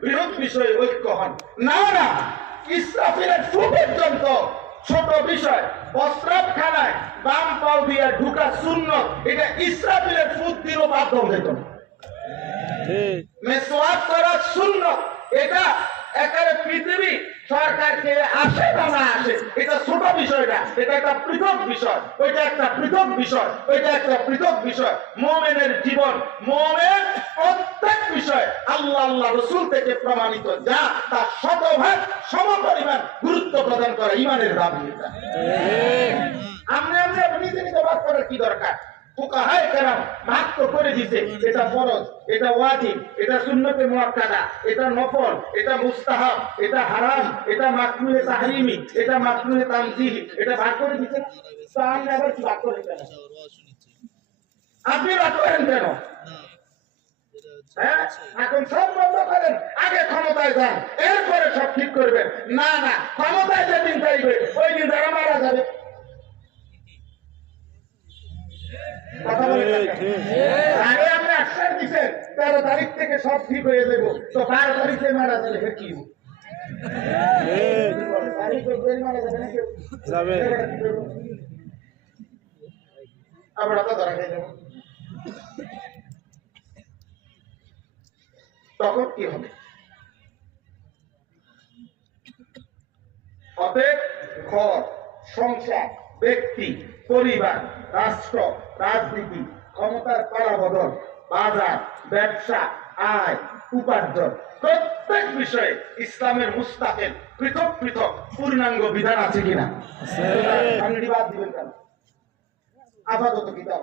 বৃহৎ বিষয়ে ঐক্য হন। না না, ইসরাফিলের ফু পর্যন্ত ছোট বিষয়, প্রস্রাবখানায় বাম পাও দিয়ে ঢুকা সুন্নত, এটা ইসরাফিলের ফুট দিলেও বাধ্য হইত না। মেসওয়াক করা সুন্নত, এটা একেবারে পৃথিবী সরকারকে আসে বা না আসে, এটা ছোট বিষয়টা, এটা একটা পৃথক বিষয়, ওইটা একটা পৃথক বিষয়, ওইটা একটা পৃথক বিষয়। মুমিনের জীবন, মুমিন প্রত্যেক বিষয় আল্লাহ আল্লাহ রাসূল থেকে প্রমাণিত, যা তা শতভাগ সমপরিমাণ গুরুত্ব প্রদান করে ঈমানের দাবি। এটা আমরা নিজে নিজে বাদ করার কি দরকার? ফুকাহায়ে কেরাম ভাগ তো করে দিয়েছে, এটা ফরজ, এটা ওয়াজিব, এটা সুন্নতে মুআক্কাদা, এটা নফল, এটা মুস্তাহাব, এটা হারাম, এটা মাকরুহে তাহরিমি, এটা মাকরুহে তানজিহি, এটা ভাগ করে দিয়েছে। তো আপনি আবার কি ভাগ করেন কেন? আপনি ভাগ করেন কেন? হ্যাঁ, এখন সব বন্ধ করেন, আগে ক্ষমতায় যান, এরপরে সব ঠিক করবেন। না না, ক্ষমতায় যেদিন চাইবে ওই দিন যারা মারা যাবে। আগে আপনি আশ্বাস দিচ্ছেন 13 তারিখ থেকে সব ঠিক হয়ে যাবো, তো 12 তারিখে মারা যাবে কি তখন কি হবে? অতএব ঘর, সংসার, ব্যক্তি, পরিবার, রাষ্ট্র, রাজনীতি, ক্ষমতার পালাবদল, বাজার, ব্যবসা, আয়, উপার্জন, প্রত্যেক বিষয়ে ইসলামের মুস্তাকিল পৃথক পৃথক পূর্ণাঙ্গ বিধান আছে কিনা? আপনি বাদ দিবেন কেন? আপাতত কিতাব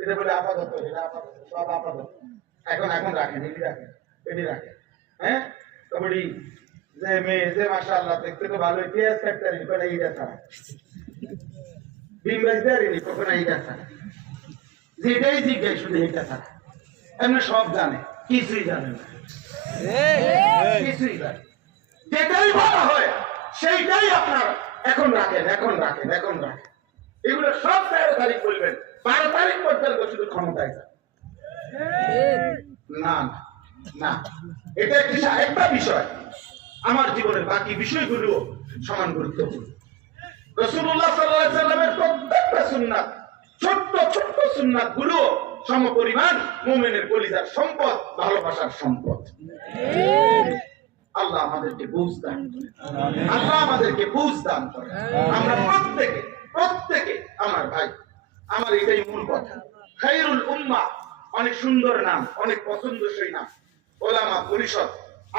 এটা বলে আপাতত, এটা আপাতত, সব আপাতত। এখন রাখেন, এটি রাখেন। হ্যাঁ, কবডি যে মেয়ে যে মাশাআল্লাহ দেখতে তো ভালো, পেঁয়াজ কাটতে পারি কোন এইটা ছাড়া, ডিম ভাজতে পারিনি কখনো এইটা ছাড়া, যেটাই জিজ্ঞাসা শুধু এইটা ছাড়া। এমনি সব জানে, কিছুই জানে না, কিছুই জানে। যেটাই বলা হয় সেইটাই আপনার এখন রাখেন। এগুলো সব 13 তারিখ বলবেন, 12 তারিখ পর্যন্ত শুধু ক্ষমতায় যান। না না, এটা একটা বিষয়। আমার জীবনের বাকি বিষয়গুলো সমান গুরুত্বপূর্ণ। রাসূলুল্লাহ সাল্লাল্লাহু আলাইহি ওয়াসাল্লামের প্রত্যেকটা সুন্নাত, ছোট্ট ছোট্ট সুন্নাত গুলো সমপরিমাণ মুমিনের কলিজার সম্পদ, ভালোবাসার সম্পদ। আল্লাহ আমাদেরকে বুঝ দান করেন, আল্লাহ আমাদেরকে বুঝ দান করেন। আমরা প্রত্যেকে আমার ভাই, আমার এটাই মূল কথা। খায়রুল উম্মাহ অনেক সুন্দর নাম, অনেক পছন্দসই নাম। ওলামা পরিষদ,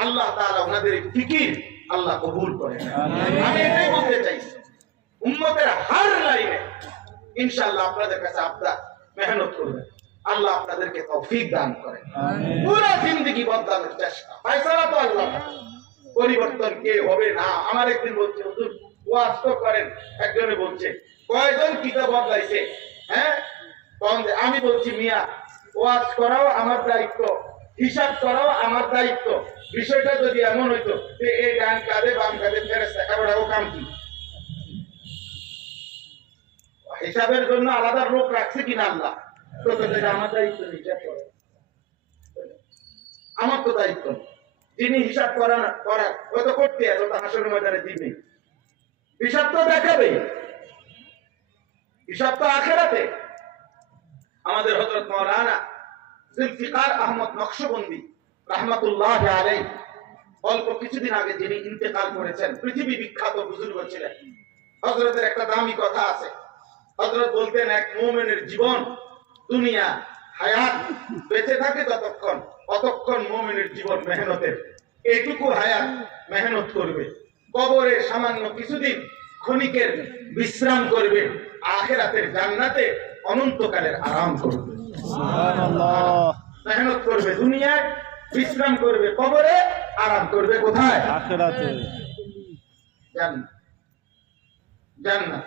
আল্লাহ তাআলা ওনাদের ফিকির আল্লাহ কবুল করেন। আমি এটাই বলতে চাইছি, উম্মতের হার লাইনে ইনশাআল্লাহ আপনাদের কাছে আপনারা মেহনত করবেন, আল্লাহ আপনাদেরকে তৌফিক দান করেন। পুরো জিন্দেগি বদলানোর চেষ্টা, ফয়সালা তো আল্লাহ, পরিবর্তন কে হবে না। আমার একদিন বলছে, হুজুর ওয়াজ তো করেন, একজনে বলছে কয়জন কিতাব বদলাইছে? হ্যাঁ, আমি বলছি মিয়া, ওয়াজ করাও আমার দায়িত্ব, হিসাব করাও আমার দায়িত্ব। বিষয়টা যদি এমন হইতো যে এই ডান কাঁধে বাম কাঁধে ফেরেশতা কারোটাও কাম কি? হিসাবের জন্য আলাদা লোক রাখছে কিনা আল্লাহ? তো আমার দায়িত্ব হিসাব করা, আমার তো দায়িত্ব। যিনি হিসাব করার ওই তো করতে আছে, তো হাসরের ময়দানে দিবে হিসাব, তো দেখাবে হিসাব, তো আখিরাতে। আমাদের হযরত মাওলানা জুলফিকার আহমদ নকশবন্দি রাহমাতুল্লাহ আলাইহি অল্প কিছুদিন আগে যিনি ইন্তেকাল করেছেন, পৃথিবী বিখ্যাত বুজুর্গ ছিলেন। হযরতের একটা দামি কথা আছে, হযরত বলতেন, এক মুমিনের জীবন, দুনিয়া হায়াত বেঁচে থাকে যতক্ষণ, অতক্ষণ মুমিনের জীবন মেহনতের। এইটুকু হায়াত মেহনত করবে, কবরে সামান্য কিছুদিন ক্ষণিকের বিশ্রাম করবে, আখিরাতের জান্নাতে অনন্তকালের আরাম করবে। সুবহানাল্লাহ। মেহনত করবে দুনিয়ায়, বিশ্রাম করবে কবরে, আরাম করবে কোথায়? আখিরাতে, জান্নাত।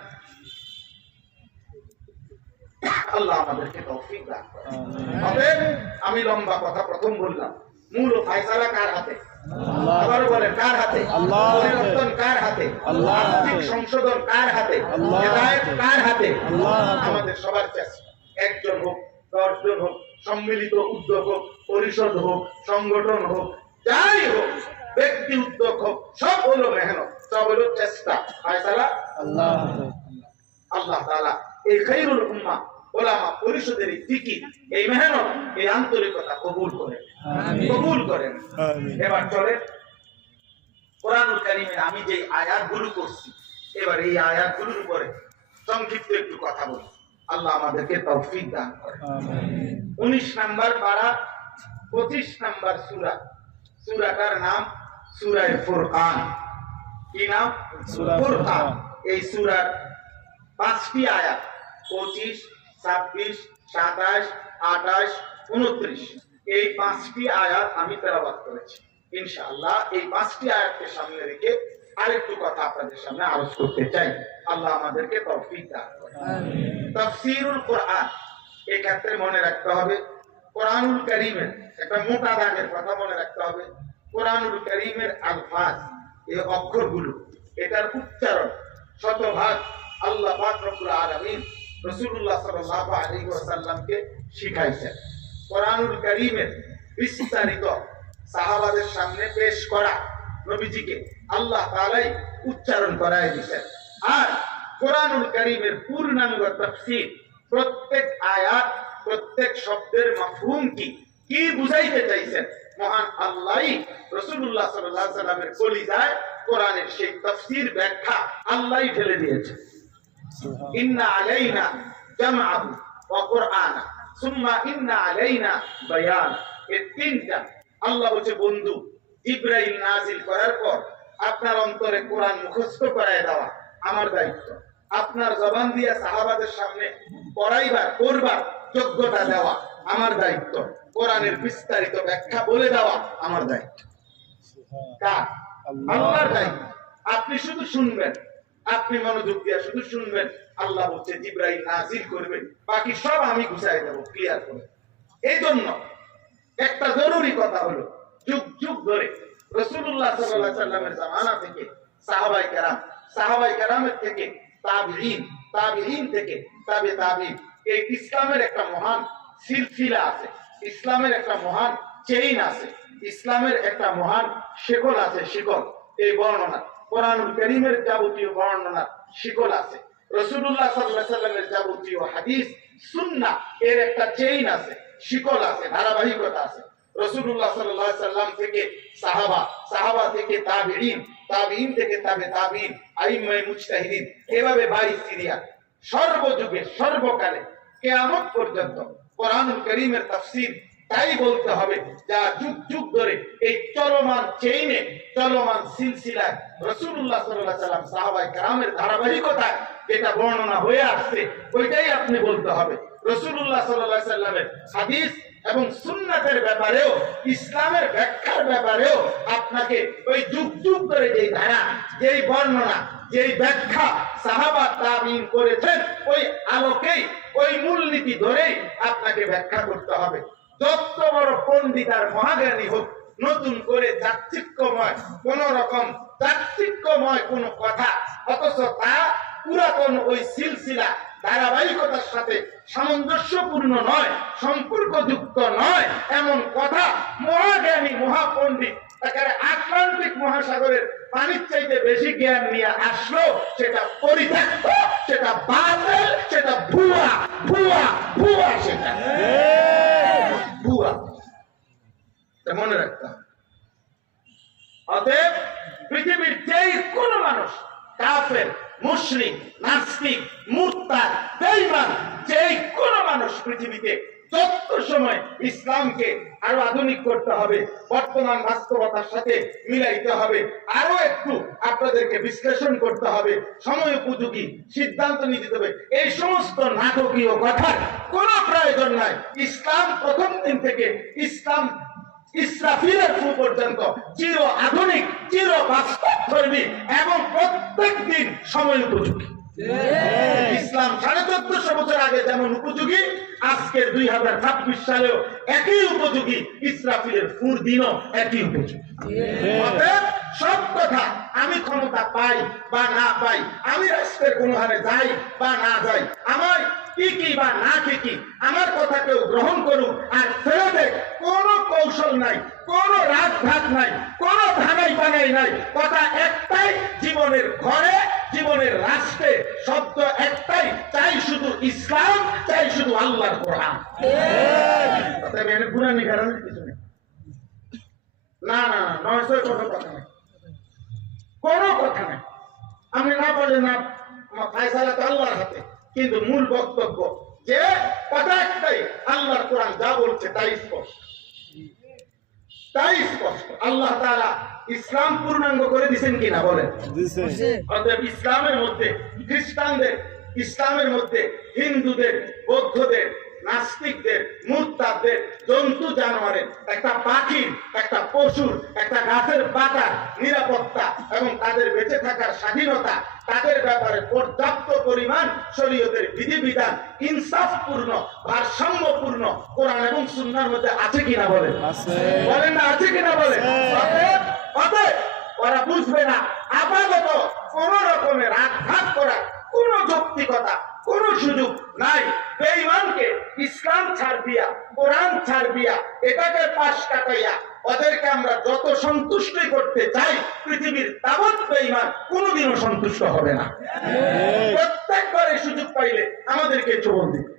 আল্লাহ আমাদেরকে তৌফিক দান করেন। অতএব আমি লম্বা কথা প্রথম বললাম, মূল ফয়সালা কার হাতে? আবার বলেন, কার হাতে? পরিবর্তন কার হাতে? আর্থিক সংশোধন কার হাতে? হেদায়েত কার হাতে? আমাদের সবার চেষ্টা, একজন হোক, 10 জন হোক, সম্মিলিত উদ্যোগ হোক, পরিষদ হোক, সংগঠন হোক, যাই হোক, ব্যক্তি উদ্যোগ হোক, সব হলো মেহনত, সব হলো চেষ্টা। ফয়সালা আল্লাহ তাআলা এই খায়রুল উম্মাহ ওলামা পরিষদের ফিকির, এই মেহনত, এই আন্তরিকতা কবুল করেন, কবুল করেন। এবার চলেন কোরআনুল কারীমের আমি যে আয়াতগুলো করছি, এবার এই আয়াতগুলোর উপরে সংক্ষিপ্ত একটু কথা বলি। আল্লাহ আমাদেরকে তৌফিক দান করেন। 19 নাম্বার পারা, 25 নাম্বার সূরা। সূরাটার নাম সূরা ফুরকান। কি নাম? ফুরকান। এই সূরার 5টি আয়াত, 25, 26, 27, 28, 29, এই 5টি আয়াত আমি তেলাওয়াত করেছি। ইনশাআল্লাহ এই 5টি আয়াতকে সামনে রেখে আরেকটু কথা আপনাদের সামনে আরজ করতে চাই। আল্লাহ আমাদেরকে তৌফিক দান করেন। আমিন। তাফসীরুল কোরআন, এই ক্ষেত্রে মনে রাখতে হবে কোরআনুল কারীমের একটা মোটা দাগের কথা মনে রাখতে হবে। কোরআনুল কারীমের আলফাজ, এই অক্ষরগুলো, এটার উচ্চারণ শতভাগ আল্লাহ পাক রব্বুল আলামিন রাসূলুল্লাহ সাল্লাল্লাহু আলাইহি ওয়াসাল্লামকে শিখাইছেন। কোরআনুল কারীমের বিস্তারিত সাহাবাদের সামনে পেশ করা নবীজিকে আল্লাহ তাআলাই উচ্চারণ করায় দিয়েছেন। আর কোরআনুল কারীমের পূর্ণাঙ্গ তাফসীর, প্রত্যেক আয়াত, প্রত্যেক শব্দের মাফহুম কি বুঝাইতে চাইছেন, মহান আল্লাহই রাসূলুল্লাহ সাল্লাল্লাহু আলাইহি ওয়াসাল্লামের কলিজায় কোরআনের সেই তাফসীর ব্যাখ্যা আল্লাহই ঢেলে দিয়েছে। ইন্না আলাইনা জামআহু ওয়া কুরআনা সুম্মা ইন্না আলাইনা বায়ান। এই তিনটা আল্লাহ বলছে বন্ধু জিবরাইল নাজিল করার পর আপনার অন্তরে কোরআন মুখস্থ করায় দেওয়া আমার দায়িত্ব, আপনার জবান দিয়ে সাহাবাদের সামনে পড়াইবার করবার যোগ্যতা দেওয়া আমার দায়িত্ব, কোরআনের বিস্তারিত ব্যাখ্যা বলে দেওয়া আমার দায়িত্ব। কার? আল্লাহর দায়িত্ব। আপনি শুধু শুনবেন, আপনি মনোযোগ দিয়ে শুধু শুনবেন। আল্লাহ বলছে জিবরাইল নাজিল করবে, বাকি সব আমি গুছাই দেব, ক্লিয়ার করে। এই জন্য একটা জরুরি কথা হলো, যুগ যুগ ধরে রাসূলুল্লাহ সাল্লাল্লাহু আলাইহি সাল্লামের জামানা থেকে সাহাবায়ে কেরামের থেকে তাবিঈন, তাবিঈন থেকে তাবে তাবিঈন, এই ইসলামের একটা মহান সিলসিলা আছে, ইসলামের একটা মহান চেইন আছে, ইসলামের একটা মহান শিকল আছে। শিকল এই বর্ণনা, কোরআনুল কারীমের যাবতীয় বর্ণনা শিকল আছে। রাসূলুল্লাহ সাল্লাল্লাহু আলাইহি সাল্লামের যাবতীয় হাদিস সুন্নাহ এর একটা চেইন আছে, শিকল আছে, ধারাবাহিকতা আছে। রাসূলুল্লাহ সাল্লাল্লাহু আলাইহি সাল্লাম থেকে সাহাবা, সাহাবা থেকে তাবিঈন, তাবিঈন থেকে তাবে তাবিঈন, আইম্মায়ে মুজতাহিদিন, এভাবে 22 সিরিয়াল সর্বযুগে সর্বকালে কিয়ামত পর্যন্ত কোরআনুল কারীমের তাফসীর তাই বলতে হবে যা যুগ যুগ ধরে এই চলমান চেইনে, চলমান সিলসিলায় রাসূলুল্লাহ সাল্লাল্লাহু আলাইহি সাল্লাম সাহাবায়ে কেরামের ধারাবাহিকতায় যেটা বর্ণনা হয়ে আসছে ওইটাই আপনি বলতে হবে। রাসূলুল্লাহ সাল্লাল্লাহু আলাইহি সাল্লামের হাদিস এবং সুন্নাতের ব্যাপারেও, ইসলামের ব্যাখ্যার ব্যাপারেও আপনাকে ওই যুগ যুগ ধরে যেই ধারা, যেই বর্ণনা, যেই ব্যাখ্যা সাহাবা তাবিঈন করেছেন ওই আলোকেই, ওই মূলনীতি ধরেই আপনাকে ব্যাখ্যা করতে হবে। যত বড় পণ্ডিত আর মহাজ্ঞানী হোক, নতুন করে চাকচিক্যময় কোন রকম চাকচিক্যময় কোন কথা, অথচ তা পুরাতন ওই সিলসিলা ধারাবাহিকতার সাথে সামঞ্জস্যপূর্ণ নয়, সম্পর্কযুক্ত নয়, এমন কথা মহাজ্ঞানী মহাপণ্ডিত একেবারে আটলান্টিক মহাসাগরের পানির চাইতে বেশি জ্ঞান নিয়ে আসলো, সেটা পরিত্যক্ত, সেটা বাতিল, সেটা ভুয়া, ভুয়া, ভুয়া, সেটা ভুয়া। মনে রাখতে হবে। অতএব পৃথিবীর যেই কোন মানুষ কাফের, মুশরিক, নাস্তিক, মুরতাদ, বেঈমান, যেই কোন মানুষ পৃথিবীতে যত সময় ইসলামকে আরো আধুনিক করতে হবে, বর্তমান বাস্তবতার সাথে মিলাইতে হবে, আরো একটু আপনাদেরকে বিশ্লেষণ করতে হবে, সময় উপযোগী সিদ্ধান্ত নিতে হবে, এই সমস্ত নাটকীয় কথার কোনো প্রয়োজন নাই। ইসলাম প্রথম দিন থেকে ইসলাম ইসরাফিলের ফুল পর্যন্ত চির আধুনিক, চির বাস্তবধর্মী এবং প্রত্যেক দিন সময় উপযোগী। ইসলাম 1450 বছর আগে যেমন উপযোগী, আজকের 2026 সালেও একই উপযোগী। ইসরাফিলের ফুর দিনও একই উপযোগী। অতএব সব কথা আমি ক্ষমতা পাই বা না পাই, আমি রাষ্ট্রের কোন হারে যাই বা না যাই, আমার কি বা না কি, আমার কথা কেউ গ্রহণ করুক আর ফেলে দেখ, কোন কৌশল নাই, কোন রাজঘাট নাই, কোন ধানাই বানাই নাই। কথা একটাই, জীবনের ঘরে, জীবনের রাষ্ট্রে শব্দ একটাই, চাই শুধু ইসলাম, চাই শুধু আল্লাহর কোরআন। গুণানি কারণে কিছু নেই, না না না, নয় কোনো কথা নেই, কোনো কথা নেই। আপনি না বলেন না, ফায়সালা তো আল্লাহর হাতে, কিন্তু মূল বক্তব্য যে কথা একটাই, আল্লাহর কোরআন যা বলছে তাই স্পষ্ট, তাই স্পষ্ট। আল্লাহ তাআলা ইসলাম পূর্ণাঙ্গ করে দিয়েছেন কিনা বলেন? অতএব ইসলামের মধ্যে খ্রিস্টানদের, ইসলামের মধ্যে হিন্দুদের, বৌদ্ধদের, নাস্তিকদের, মুরতাদদের, জন্তু জানোয়ারের, একটা পাখির, একটা পশুর, একটা গাছের পাতার নিরাপত্তা এবং তাদের বেঁচে থাকার স্বাধীনতা, তাদের ব্যাপারে পর্যাপ্ত পরিমাণ শরীয়তের বিধিবিধান ইনসাফপূর্ণ, ভারসাম্যপূর্ণ কোরআন এবং সুন্নাহর মধ্যে আছে কিনা বলেন? বলেন না, আছে কিনা বলেন? অতএব ওরা বুঝবে না আপাতত কোন রকমের আঘাত করা কোন যৌক্তিকতা, কোন সুযোগ নাই। বেঈমানকে ইসলাম ছাড় দিয়া, কোরআন ছাড় দিয়া, এটাকে পাশ কাটাইয়া ওদেরকে আমরা যত সন্তুষ্ট করতে চাই, পৃথিবীর তাবৎ বেঈমান কোনোদিনও সন্তুষ্ট হবে না। প্রত্যেকবার এই সুযোগ পাইলে আমাদেরকে চোবল দিবে,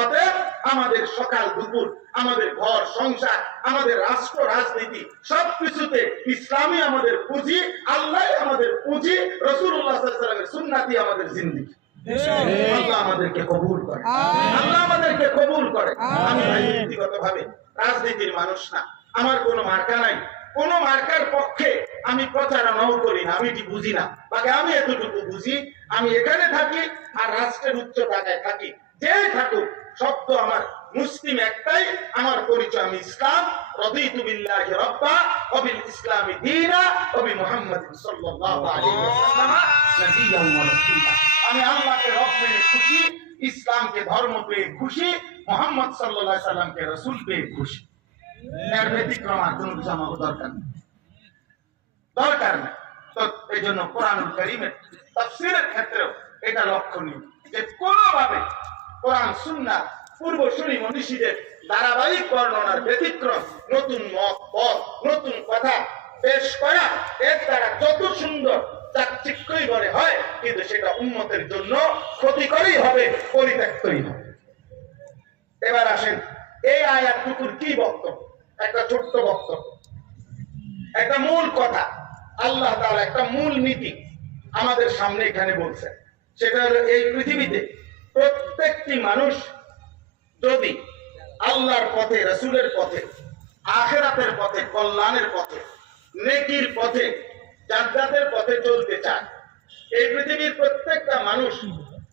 অতএব আমাদের সকাল দুপুর, আমাদের ঘর সংসার, আমাদের রাষ্ট্র রাজনীতি সবকিছুতে ইসলামই আমাদের পুঁজি, আল্লাহ আমাদের পুঁজি, রাসূলুল্লাহ সাল্লাল্লাহু আলাইহি ওয়াসাল্লামের সুন্নাতই আমাদের জিন্দেগি। আল্লাহ আমাদেরকে কবুল করে, আল্লাহ আমাদেরকে কবুল করে। আমি ব্যক্তিগতভাবে রাজনীতির মানুষ না, আমার কোনো মার্কা নাই, কোন মার্কার পক্ষে আমি প্রচারণাও করি না, আমি এটি বুঝি না। বাকি আমি এতটুকু বুঝি, আমি এখানে থাকি আর রাষ্ট্রের উচ্চ টাকায় থাকি, যে থাকুক শব্দ আমার মুসলিম একটাই, আমার পরিচয় আমি ইসলাম। রাদিতু বিল্লাহি রাব্বা ওয়া বিল ইসলামি দীনা ওয়া বি মুহাম্মাদিন সাল্লাল্লাহু আলাইহি ওয়াসাল্লাম নবিয়্যান ওয়া রাসূলা। আমি আল্লাহকে রব পেয়ে খুশি, ইসলামকে ধর্ম পেয়ে খুশি, মুহাম্মদ সাল্লাল্লাহু আলাইহি সাল্লামকে রাসূল পেয়ে খুশি। এর ব্যতিক্রম আর কোনো কিছু আমার দরকার নেই, দরকার নেই। তো এই জন্য কোরআনুল কারীমের তাফসীরের ক্ষেত্রেও এটা লক্ষণীয় যে কোনোভাবে কোরআন সুন্নাহ পূর্বসূরি মনীষীদের ধারাবাহিক বর্ণনার ব্যতিক্রম, নতুন মত পথ, নতুন কথা পেশ করা, এর দ্বারা যত সুন্দর চাকচিক্যই বলে হয়, কিন্তু সেটা উম্মতের জন্য ক্ষতিকরই হবে, পরিত্যক্তই হবে। এবার আসেন এই আয়াতটুকুর কি বক্তব্য। একটা ছোট্ট বক্তব্য, একটা মূল কথা আল্লাহ তাআলা একটা মূল নীতি আমাদের সামনে এখানে বলছেন। সেটা হলো এই পৃথিবীতে প্রত্যেকটি মানুষ যদি আল্লাহর পথে, রাসূলের পথে, আখিরাতের পথে, কল্যাণের পথে, নেকির পথে, জান্নাতের পথে চলতে চায়, এই পৃথিবীর প্রত্যেকটা মানুষ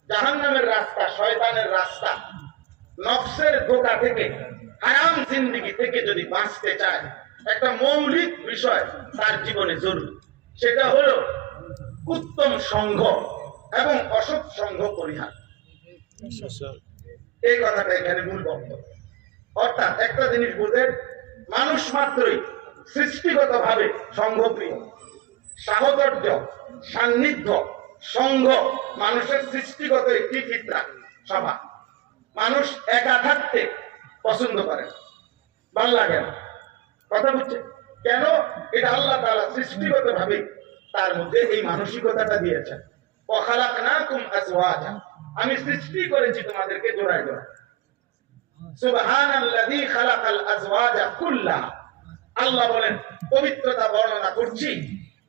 জাহান্নামের রাস্তা, শয়তানের রাস্তা, নফসের ধোঁকা থেকে, হারাম জিন্দেগি থেকে যদি বাঁচতে চায়, একটা মৌলিক বিষয় তার জীবনে জরুরি। সেটা হলো উত্তম সংঘ এবং অসৎ সংঘ পরিহার। এই কথাটা এখানে মূল বক্তব্য। অর্থাৎ একটা জিনিস বুঝেন, মানুষ মাত্রই সৃষ্টিগতভাবে সংঘপ্রিয়, সাহচর্য, সান্নিধ্য, সংঘ মানুষের সৃষ্টিগত একটি ফিতরা স্বভাব। মানুষ একা থাকতে পছন্দ করে, ভালো লাগে না। কথা বুঝছে কেন? এটা আল্লাহ তাআলা সৃষ্টিগত ভাবে তার মধ্যে এই মানসিকতাটা দিয়েছেন। ওয়া খালাকনাকুম আজওয়াজা, আমি সৃষ্টি করেছি তোমাদেরকে জোড়ায় জোড়ায়। সুবহানাল্লাযী খালাকাল আজওয়াজা কুল্লাহা, আল্লাহ বলেন, পবিত্রতা বর্ণনা করছি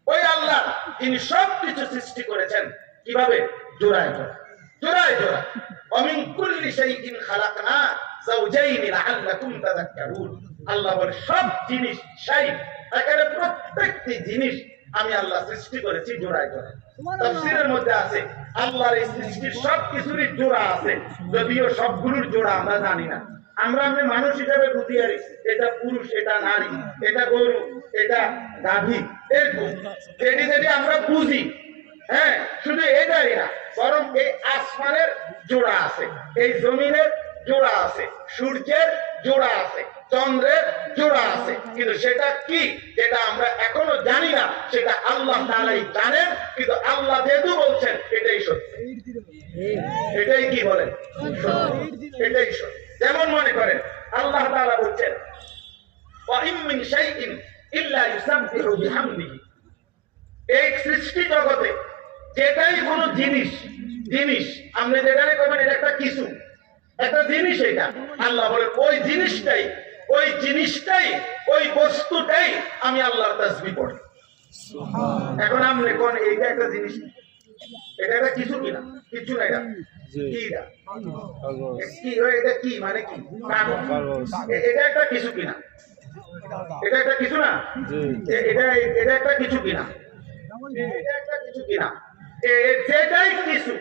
ওই আল্লাহ যিনি সবকিছু সৃষ্টি করেছেন। কিভাবে? জোড়ায় জোড়ায়, জোড়ায় জোড়ায়। ওয়া মিন কুল্লি শাইইন খালাকনা যাওজাইনি লাআল্লাকুম তাযাক্কারুন। আল্লাহ বলে সব জিনিস, শাই একেবারে প্রত্যেকটি জিনিস আমি আল্লাহ সৃষ্টি করেছি জোড়ায় জোড়ায়। তাফসীরের মধ্যে আছে আল্লাহর এই সৃষ্টির সবকিছুরই জোড়া আছে, যদিও সবগুলোর জোড়া আমরা জানি না। আমরা মানুষ হিসাবে বুঝি আর এটা পুরুষ, এটা নারী, এটা গরু, এটা গাভী, এরকম যেটি যেটি আমরা বুঝি। হ্যাঁ, শুধু এটাই না, বরং এই আসমানের জোড়া আছে, এই জমিনের জোড়া আছে, সূর্যের জোড়া আছে, চন্দ্রের জোড়া আছে। কিন্তু সেটা কি, যেটা আমরা এখনো জানি না, সেটা আল্লাহ তাআলাই জানেন। কিন্তু আল্লাহ যেহেতু বলছেন এটাই সত্য, এটাই কি বলেন, এটাই সত্য। যেমন মনে করেন আল্লাহ তাআলা বলছেন ওয়া ইম মিন শাইইন ইল্লা ইউসাব্বিহু বিহামদিহি। এই সৃষ্টি জগতে যেটাই কোনো জিনিস, জিনিস আপনি যেটাই কবেন এটা একটা কিছু, একটা জিনিস, এটা আল্লাহ বলেন ওই জিনিসটাই, ওই জিনিসটাই, ওই বস্তুটাই আমি আল্লাহর তাসবিহ পড়ি। এখন আপনি কোন এইটা একটা জিনিস, এটা একটা কিছু কিনা? কিছু না, এটা কি? এটা কি মানে কি? এটা একটা কিছু কিনা? এটা একটা কিছু না, এটা এটা একটা কিছু কিনা? এটা একটা কিছু কিনা? যেটাই কিছু,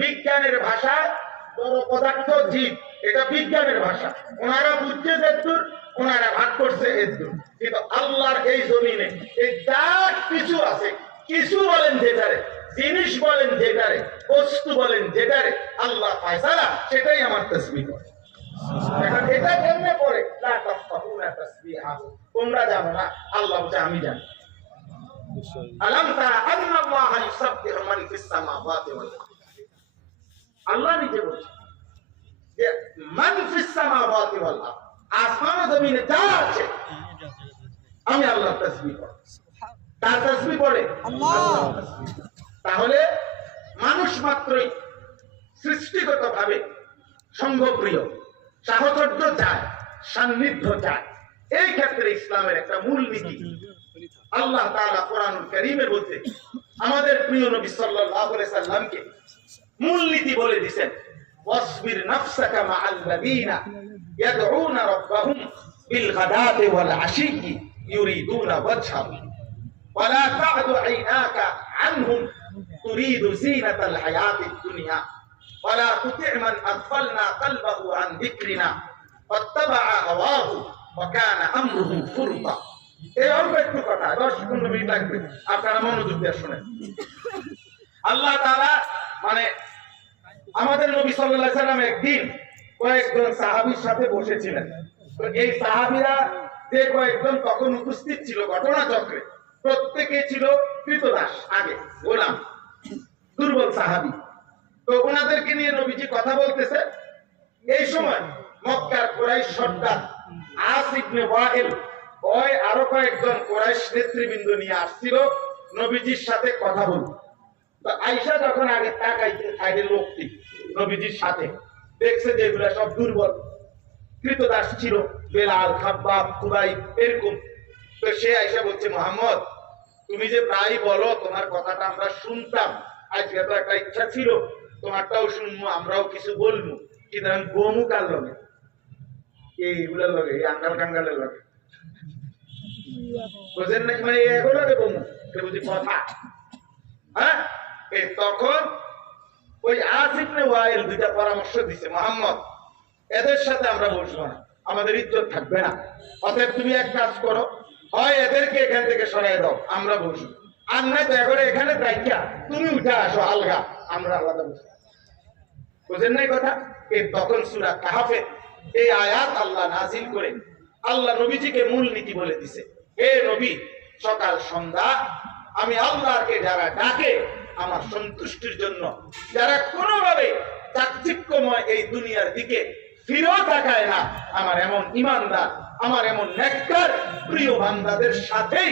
বিজ্ঞানের ভাষা, বড় পদার্থ জীব, এটা বিজ্ঞানের ভাষা। ওনারা বুঝছে যেদূর, ওনারা ভাগ করছে এদূর। কিন্তু আল্লাহর এই জমিনে এই যা কিছু আছে, কিছু বলেন যেটারে, জিনিস বলেন যেটারে, বস্তু বলেন যেটারে, আল্লাহ ফায়সালা সেটাই আমার তাসবিহ করে। এখন এটা কেমনে পড়ে? লা তাফকাহুনা তাসবিহাহু, তোমরা জানো না, আল্লাহ বলছে আমি জানি। আলাম তারা আন্নাল্লাহা ইউসাব্বিহু মান ফিস সামাওয়াতি ওয়াল আরদ, আল্লাহ নিজে বলছেন যে মান ফিস সামাওয়াতি ওয়াল আরদ, আসমান ও জমিনে যা আছে আমি আল্লাহর তাসবিহ করি। তার তাসবিহ পড়ে আল্লাহ। তাহলে মানুষ মাত্রই সৃষ্টিগতভাবে সঙ্গপ্রিয়, সাহচর্য চায়, সান্নিধ্য চায়। এই ক্ষেত্রে ইসলামের একটা মূল নীতি আল্লাহ তাআলা কোরআনুল কারীমে বলতে আমাদের প্রিয় নবী সাল্লাল্লাহু আলাইহি সাল্লামকে মূল নীতি বলে দিয়েছেন, ওয়াসবির নাফসাকা মাআল লাযীনা ইয়াদউনা রাব্বাহুম বিল গাদাতি ওয়াল আশিয়্যি ইউরিদুনা ওয়াজহাহু ওয়া লা তা'দু আইনাকা আনহুম তুরিদু যিনাতাল হায়াতিদ দুনিয়া ওয়া লা তুতি' মান আগফালনা কলবাহু আন যিকরিনা ওয়াত্তাবা'a হাওয়াহু ওয়া কানা আমরুহু ফুরতা। এই অল্প একটু কথা 10-15 মিনিট লাগবে, আপনারা মনোযোগ দিয়ে শুনেন। আল্লাহ তাআলা মানে আমাদের নবী সাল্লাল্লাহু আলাইহি সাল্লাম একদিন কয়েকজন সাহাবীর সাথে বসেছিলেন। তো এই সাহাবীরা যে কয়েকজন তখন উপস্থিত ছিল ঘটনা চক্রে, প্রত্যেকে ছিল কৃতদাস, আগে গোলাম, দুর্বল সাহাবী। তো ওনাদেরকে নিয়ে নবীজি কথা বলতেছে। এই সময় মক্কার কুরাইশ সর্দার আস ইবনে ওয়াইল ওই আরো কয়েকজন কুরাইশ নেতৃবৃন্দ নিয়ে আসছিল নবীজির সাথে কথা বলতে। তো আয়েশা যখন আগে তাকাইতে সাইডের লোকটি নবীজির সাথে দেখছে যে এগুলা সব দুর্বল কৃতদাস ছিল, বেলাল, খাব্বাব, খুবাইব এরকম। তো সে আয়েশা বলছে, মুহাম্মদ তুমি যে প্রায় বলো তোমার কথাটা আমরা শুনতাম, আজকে তো একটা ইচ্ছা ছিল তোমারটাও শুনবো, আমরাও কিছু বলবো, কিন্তু আমি গোমু কার লগে, এইগুলার লগে, এই আঙ্গাল কাঙ্গালের লগে বুঝেন নাকি, মানে এগুলো লগে গোমু বুঝি কথা। হ্যাঁ, তখন ওই আস ইবনে ওয়াইল দুইটা পরামর্শ দিছে, মুহাম্মদ এদের সাথে আমরা বসবো না, আমাদের ইজ্জত থাকবে না, অতএব তুমি এক কাজ করো, হয় এদেরকে এখান থেকে সরাই দাও, আমরা বসবো, আর না তো এবারে এখানে দায়িত্ব তুমি উঠে আসো আলগা, আমরা আলাদা বসবো। বুঝেন নাই কথা? তখন সূরা কাহফে এই আয়াত আল্লাহ নাযিল করে আল্লাহ নবীজিকে মূল নীতি বলে দিছে, হে নবী সকাল সন্ধ্যা আমি আল্লাহকে যারা ডাকে আমার সন্তুষ্টির জন্য, যারা কোনোভাবে চাকচিক্যময় এই দুনিয়ার দিকে ফিরেও তাকায় না, আমার এমন ঈমানদার, আমার এমন নেককার প্রিয় বান্দাদের সাথেই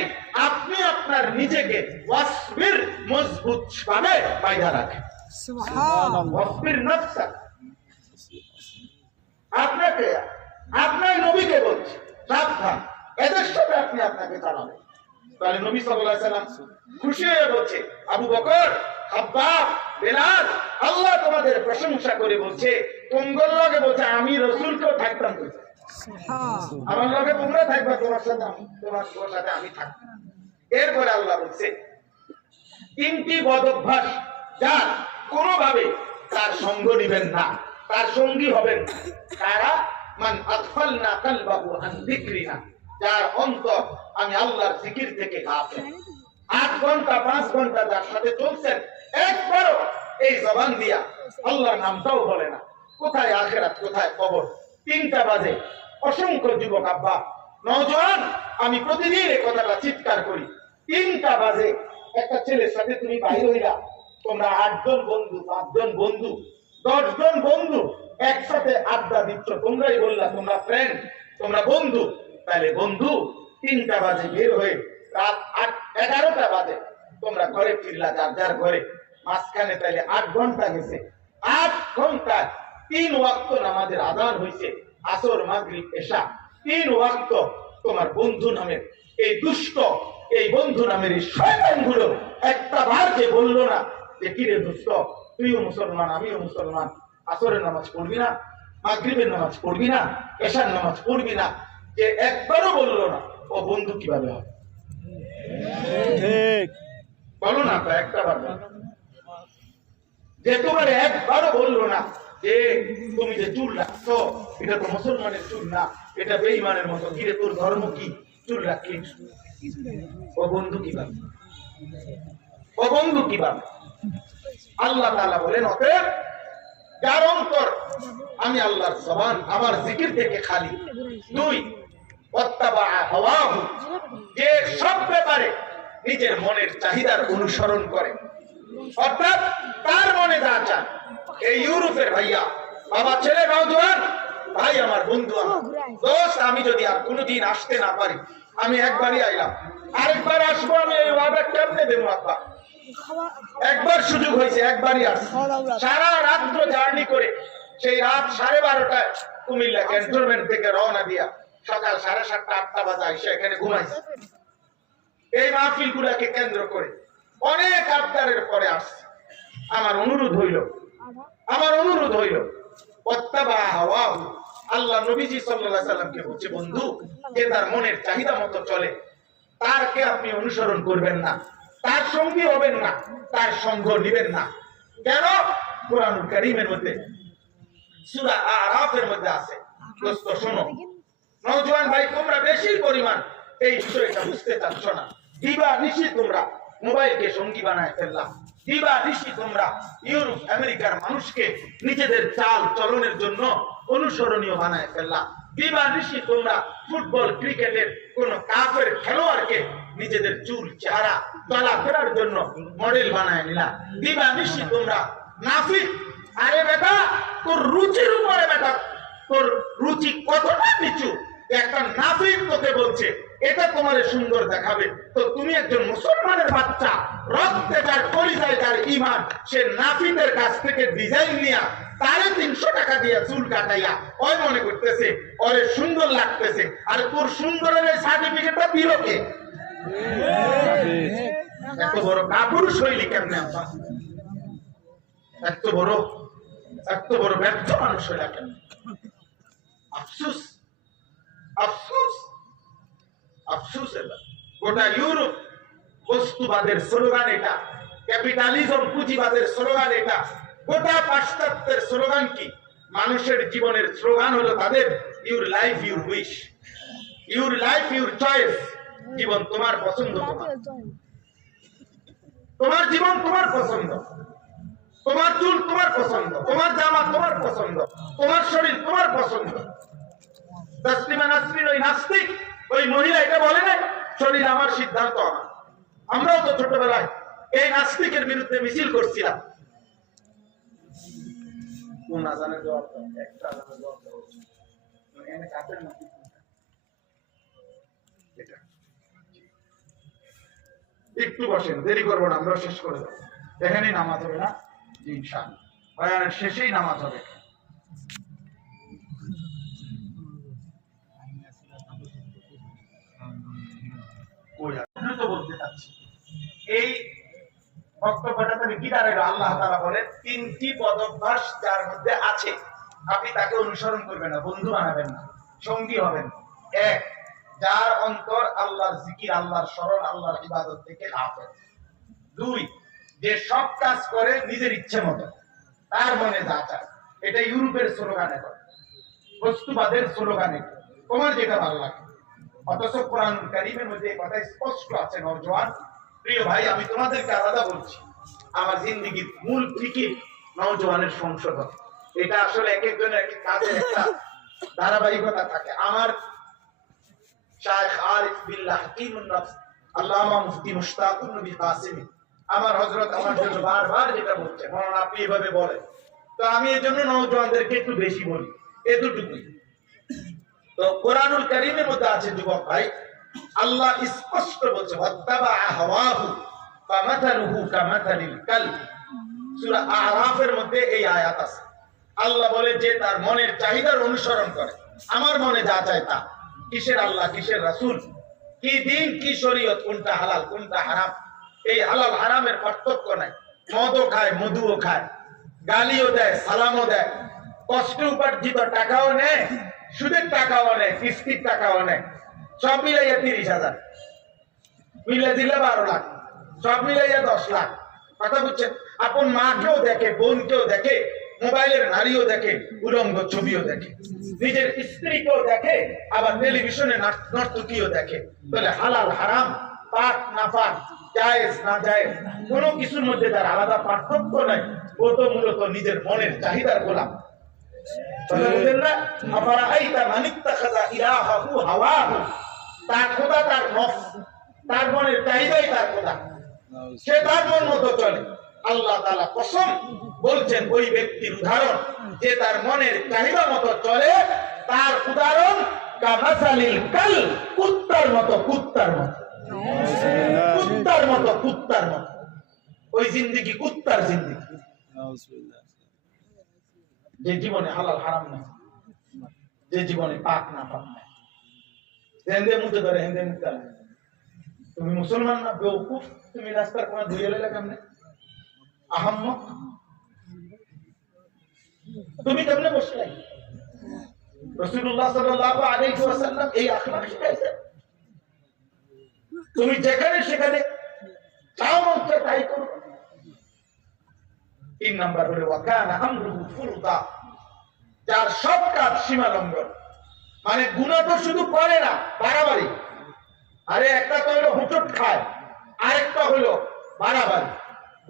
আপনি আপনার নিজেকে ওয়াসবির মজবুত ভাবে বাইধা রাখেন। সুবহানাল্লাহ। ওয়াসবির নাফসাক, আপনাকে আপনার নবীকে বলছে সাবধান, এদের সাথে আপনি আপনাকে চালাবেন। তাহলে নবী সাল্লাল্লাহু আলাইহি সাল্লাম খুশি হয়ে বলছে, আবু বকর, খাব্বাব, বেলাল, আল্লাহ তোমাদের প্রশংসা করে বলছে, তোমার লগে বলছে আমি রাসূলকেও থাকতাম বলছে, আমার লগে তোমরা থাকবা, তোমার সাথে আমি, তোমার সাথে আমি থাকব। এরপরে আল্লাহ বলছে তিনটি বদ অভ্যাস যার কোনোভাবে তার সঙ্গ নিবেন না, তার সঙ্গী হবেন, তারা মান আগফালনা কলবাহু আন যিকরিনা, যার অন্তর আমি আল্লাহর জিকির থেকে গাফেল। 8 ঘন্টা 5 ঘন্টা যার সাথে চলছেন, একবারও এই জবান দিয়া আল্লাহর নামটাও বলে না, কোথায় আখিরাত কোথায় কবর। 3টা বাজে অসংখ্য যুবক আব্বা নওজোয়ান, আমি প্রতিদিন এই কথাটা চিৎকার করি, 3টা বাজে একটা ছেলের সাথে তুমি বাইরে হইলা, তোমরা 8 জন বন্ধু, 5 জন বন্ধু, 10 জন বন্ধু একসাথে আড্ডা দিচ্ছ, তোমরাই বললা তোমরা ফ্রেন্ড, তোমরা বন্ধু, তাহলে বন্ধু 3টা বাজে বের হয়ে রাত 11টা বাজে তোমরা ঘরে ফিরলা যার যার ঘরে, মাঝখানে তাহলে 8 ঘন্টা গেছে। 8 ঘন্টা 3 ওয়াক্ত নামাজের আযান হইছে, আসর, মাগরিব, এশা, 3 ওয়াক্ত তোমার বন্ধু নামের এই দুষ্ট, এই বন্ধু নামের এই শয়তানগুলো একটা বার যে বললো না যে কিরে দুষ্ট তুইও মুসলমান আমিও মুসলমান, আসরের নামাজ পড়বি না, মাগরিবের নামাজ পড়বি না, এশার নামাজ পড়বি না, যে একবারও বললো না, ও বন্ধু কিভাবে হবে? ঠিক বলো না, তো একটা বার যে তোমার একবারও বললো না যে তুমি যে চুল রাখছো এটা তো মুসলমানের চুল না, এটা বেঈমানের মতো, কিরে তোর ধর্ম কি, চুল রাখলি, ও বন্ধু কিভাবে? ও বন্ধু কিভাবে? আল্লাহ তাআলা বলেন, অতএব যার অন্তর আমি আল্লাহর জবান আমার জিকির থেকে খালি, 2 ওয়াত্তাবা'a হাওয়াহু, যে সব ব্যাপারে নিজের মনের চাহিদার অনুসরণ করে, অর্থাৎ তার মনে যা চায়। এই ইউরোপের ভাইয়া, বাবা, ছেলে, নওজোয়ান ভাই, আমার বন্ধু, আমার দোস্ত, আমি যদি আর কোনোদিন আসতে না পারি, আমি একবারই আইলাম, আরেকবার আসবো, আমি এই ওয়াদা কেমনে দেবো আব্বা? একবার সুযোগ হয়েছে, একবারই আসছি, সারা রাত্র জার্নি করে সেই রাত 12:30টায় কুমিল্লা ক্যান্টনমেন্ট থেকে রওনা দিয়া সকাল 7:30 8টা বাজে এসে এখানে ঘুমাইছে। এই মাহফিল গুলাকে কেন্দ্র করে অনেক আবদারের পরে আসছে। আমার অনুরোধ হইল আল্লাহ নবীজি সাল্লাল্লাহু আলাইহি সাল্লামকে বলছে, বন্ধু যে তার মনের চাহিদা মতো চলে তারকে আপনি অনুসরণ করবেন না, তার সঙ্গী হবেন না, তার সঙ্গ নিবেন না। কেন? কোরআনুল কারীমের মধ্যে সূরা আরাফের মধ্যে আছে। দোস্ত শোনো, নওজোয়ান ভাই, তোমরা বেশি পরিমাণ এই বিষয়টা বুঝতে চাচ্ছ না। দিবা নিশি তোমরা মোবাইলকে সঙ্গী বানায় ফেললাম। দিবা নিশি তোমরা ইউরোপ আমেরিকার মানুষকে নিজেদের চাল চলনের জন্য অনুসরণীয় বানায় ফেললাম। দিবা নিশি তোমরা ফুটবল ক্রিকেটের কোন কাফের খেলোয়াড়কে নিজেদের চুল চেহারা চলাফেরার জন্য মডেল বানায় নিলাম। দিবা নিশি তোমরা নাফিক, আরে বেটা তোর রুচির উপরে, বেটা তোর রুচি কতটা নিচু, একটা নাফিক তোকে বলছে এটা তোমার সুন্দর দেখাবে, তো তুমি একজন মুসলমানের বাচ্চা, রক্তে যার কলিজায় যার ঈমান, সে নাফিকের কাছ থেকে ডিজাইন নিয়া 350 টাকা দিয়া চুল কাটাইয়া ওই মনে করতেছে ওরে সুন্দর লাগতেছে। আর তোর সুন্দরের এই সার্টিফিকেটটা দিল কে? এত বড় কাপুরুষ হইলি কেমনে আপা? এত বড় ব্যর্থ মানুষ হইলা কেন? আফসোস, আফসোস, আফসোস। গোটা ইউরোপ বস্তুবাদের স্লোগান এটা, ক্যাপিটালিজম পুঁজিবাদের স্লোগান এটা, গোটা পাশ্চাত্যের স্লোগান কি? মানুষের জীবনের স্লোগান হলো তাদের your life your wish, your life your choice. জীবন তোমার পছন্দ, তোমার জীবন তোমার পছন্দ, তোমার চুল তোমার পছন্দ, তোমার জামা তোমার পছন্দ, তোমার শরীর তোমার পছন্দ। তাসলিমা নাসরিন ওই নাস্তিক, ওই মহিলা এটা বলে না শরীর আমার সিদ্ধান্ত আমার। আমরাও তো ছোটবেলায় এই নাস্তিকের বিরুদ্ধে মিছিল করছিলাম। কোন আজানের জবাব দাও, একটা আজানের জবাব দাও। এখানে কাপের নাকি এটা? একটু বসেন, দেরি করবো না, আমরা শেষ করে দেবো। এখানেই নামাজ হবে না? জি ইনশাআল্লাহ, বয়ানের শেষেই নামাজ হবে। বলতে চাচ্ছি এই বক্তব্যটা তুমি কি দাঁড়াইলো? আল্লাহ তাআলা বলেন 3টি পদভ্যাস যার মধ্যে আছে আপনি তাকে অনুসরণ করবেন না, বন্ধু বানাবেন না, সঙ্গী হবেন। 1, যার অন্তর আল্লাহর জিকির, আল্লাহর স্মরণ, আল্লাহর ইবাদত থেকে গাফেল। 2, যে সব কাজ করে নিজের ইচ্ছে মতো, তার মনে যা চায়। এটা ইউরোপের স্লোগান, এখন বস্তুবাদের স্লোগান, এটা তোমার যেটা ভালো লাগে। অথচ কোরআনুল কারীমের মধ্যে এই কথা স্পষ্ট আছে। নওজোয়ান প্রিয় ভাই, আমি তোমাদেরকে আলাদা বলছি, আমার জিন্দেগির মূল ফিকির নওজোয়ানের সংশোধন। এটা আসলে এক একজনের এক কাজের একটা ধারাবাহিকতা থাকে। আমার শাইখ আরিফ বিল্লাহ হাকিমুন নফস আল্লামা মুফতি মুশতাকুন নবী কাসিমি, আমার হযরত আমার জন্য বারবার যেটা বলছে, মৌলানা আপনি এভাবে বলেন, তো আমি এজন্য নওজোয়ানদেরকে একটু বেশি বলি, এতটুকুই। তো কোরআনুল কারীমের মধ্যে আছে যুবক ভাই, আল্লাহ স্পষ্ট বলছে ওয়াত্তাবা হাওয়াহু ফামাথালুহু কামাথালিল কালব। সূরা আরাফের মধ্যে এই আয়াত আছে। আল্লাহ বলে যে তার মনের চাহিদার অনুসরণ করে, আমার মনে যা চায় তা, কিসের আল্লাহ কিসের রাসূল, কি দিন কি শরীয়ত, কোনটা হালাল কোনটা হারাম, এই হালাল হারামের পার্থক্য নাই। মদও খায়, মধুও খায়, গালিও দেয়, সালামও দেয়, কষ্ট উপার্জিত টাকাও নেয়, সুদের টাকাও নেয়, কিস্তির টাকাও নেয়, সব মিলাইয়া 30,000, মিলে দিলে 12 লাখ, সব মিলাইয়া 10 লাখ। কথা বুঝছেন? আপন মাকেও দেখে, বোনকেও দেখে, মোবাইলের নারীও দেখে, উলঙ্গ ছবিও দেখে, নিজের স্ত্রীকেও দেখে, আবার টেলিভিশনে নর্তকীও দেখে। তাহলে হালাল হারাম, পাক না পাক, জায়েজ না জায়েজ, কোনো কিছুর মধ্যে তার আলাদা পার্থক্য নাই। ও তো মূলত নিজের মনের চাহিদার গোলাম। তার খোদা তার নফস, তার মনের চাহিদাই তার খোদা, সে তার মন মতো চলে। আল্লাহ তাআলা কসম বলছেন ওই ব্যক্তির উদাহরণ যে তার মনের চাহিদা মতো চলে, তার উদাহরণ কামাসালিল কাল, কুত্তার মতো, কুত্তার মতো, কুত্তার মতো, কুত্তার মতো। ওই জিন্দেগি কুত্তার জিন্দেগি। যে জীবনে হালাল হারাম নাই, যে জীবনে পাক না পাক নাই, হেন্দে মুতে ধরে হেন্দে মুতে। তুমি মুসলমান না বেওকুফ? তুমি রাস্তার কোণে ধুয়ে লেলে কেমনে? আহাম্মক, তুমি কেমনে বসলে? রাসূলুল্লাহ সাল্লাল্লাহু আলাইহি ওয়াসাল্লাম এই আখলাক শিখাইছেন। তুমি যেখানে সেখানে চাও মন চায় তাই করো। 3 নাম্বার হলো ওয়াকানা আমরুহু ফুরতা, যার সব কাজ সীমা লঙ্ঘন। মানে গুনাহ তো শুধু করে না, বাড়াবাড়ি। আরে একটা তো হলো হুচট খায়, আরেকটা হলো বাড়াবাড়ি।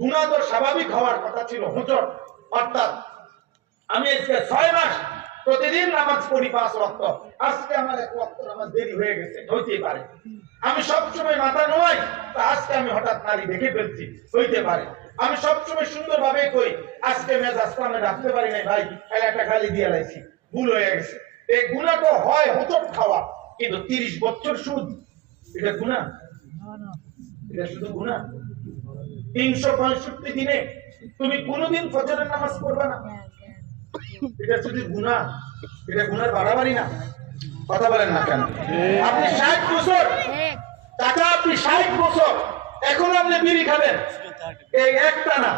গুনাহ তো স্বাভাবিক হওয়ার কথা ছিল হুচট, অর্থাৎ আমি আজকে 6 মাস প্রতিদিন নামাজ পড়ি 5 ওয়াক্ত, আজকে আমার 1 ওয়াক্ত নামাজ দেরি হয়ে গেছে, হইতেই পারে। আমি সবসময় মাথা নোয়াই, তা আজকে আমি হঠাৎ নারী দেখে ফেলছি, হইতে পারে। আমি সবসময় সুন্দরভাবে কই, আজকে মেজাজটা আমি রাখতে পারি নাই ভাই, তাহলে একটা গালি দিয়ে লাইছি, ভুল হয়ে গেছে। এই গুনাহ তো হয় হুচট খাওয়া, কিন্তু 30 বছর সুদ, এটা গুনাহ? এটা শুধু গুনাহ? 365 দিনে তুমি কোনোদিন ফজরের নামাজ পড়বে না, এটা শুধু গুনাহ? এটা গুনার বাড়াবাড়ি না? কথা বলেন না কেন? আপনি 60 বছর টাকা, আপনি 60 বছর এখন আপনি বিড়ি খাবেন, এই একটা না,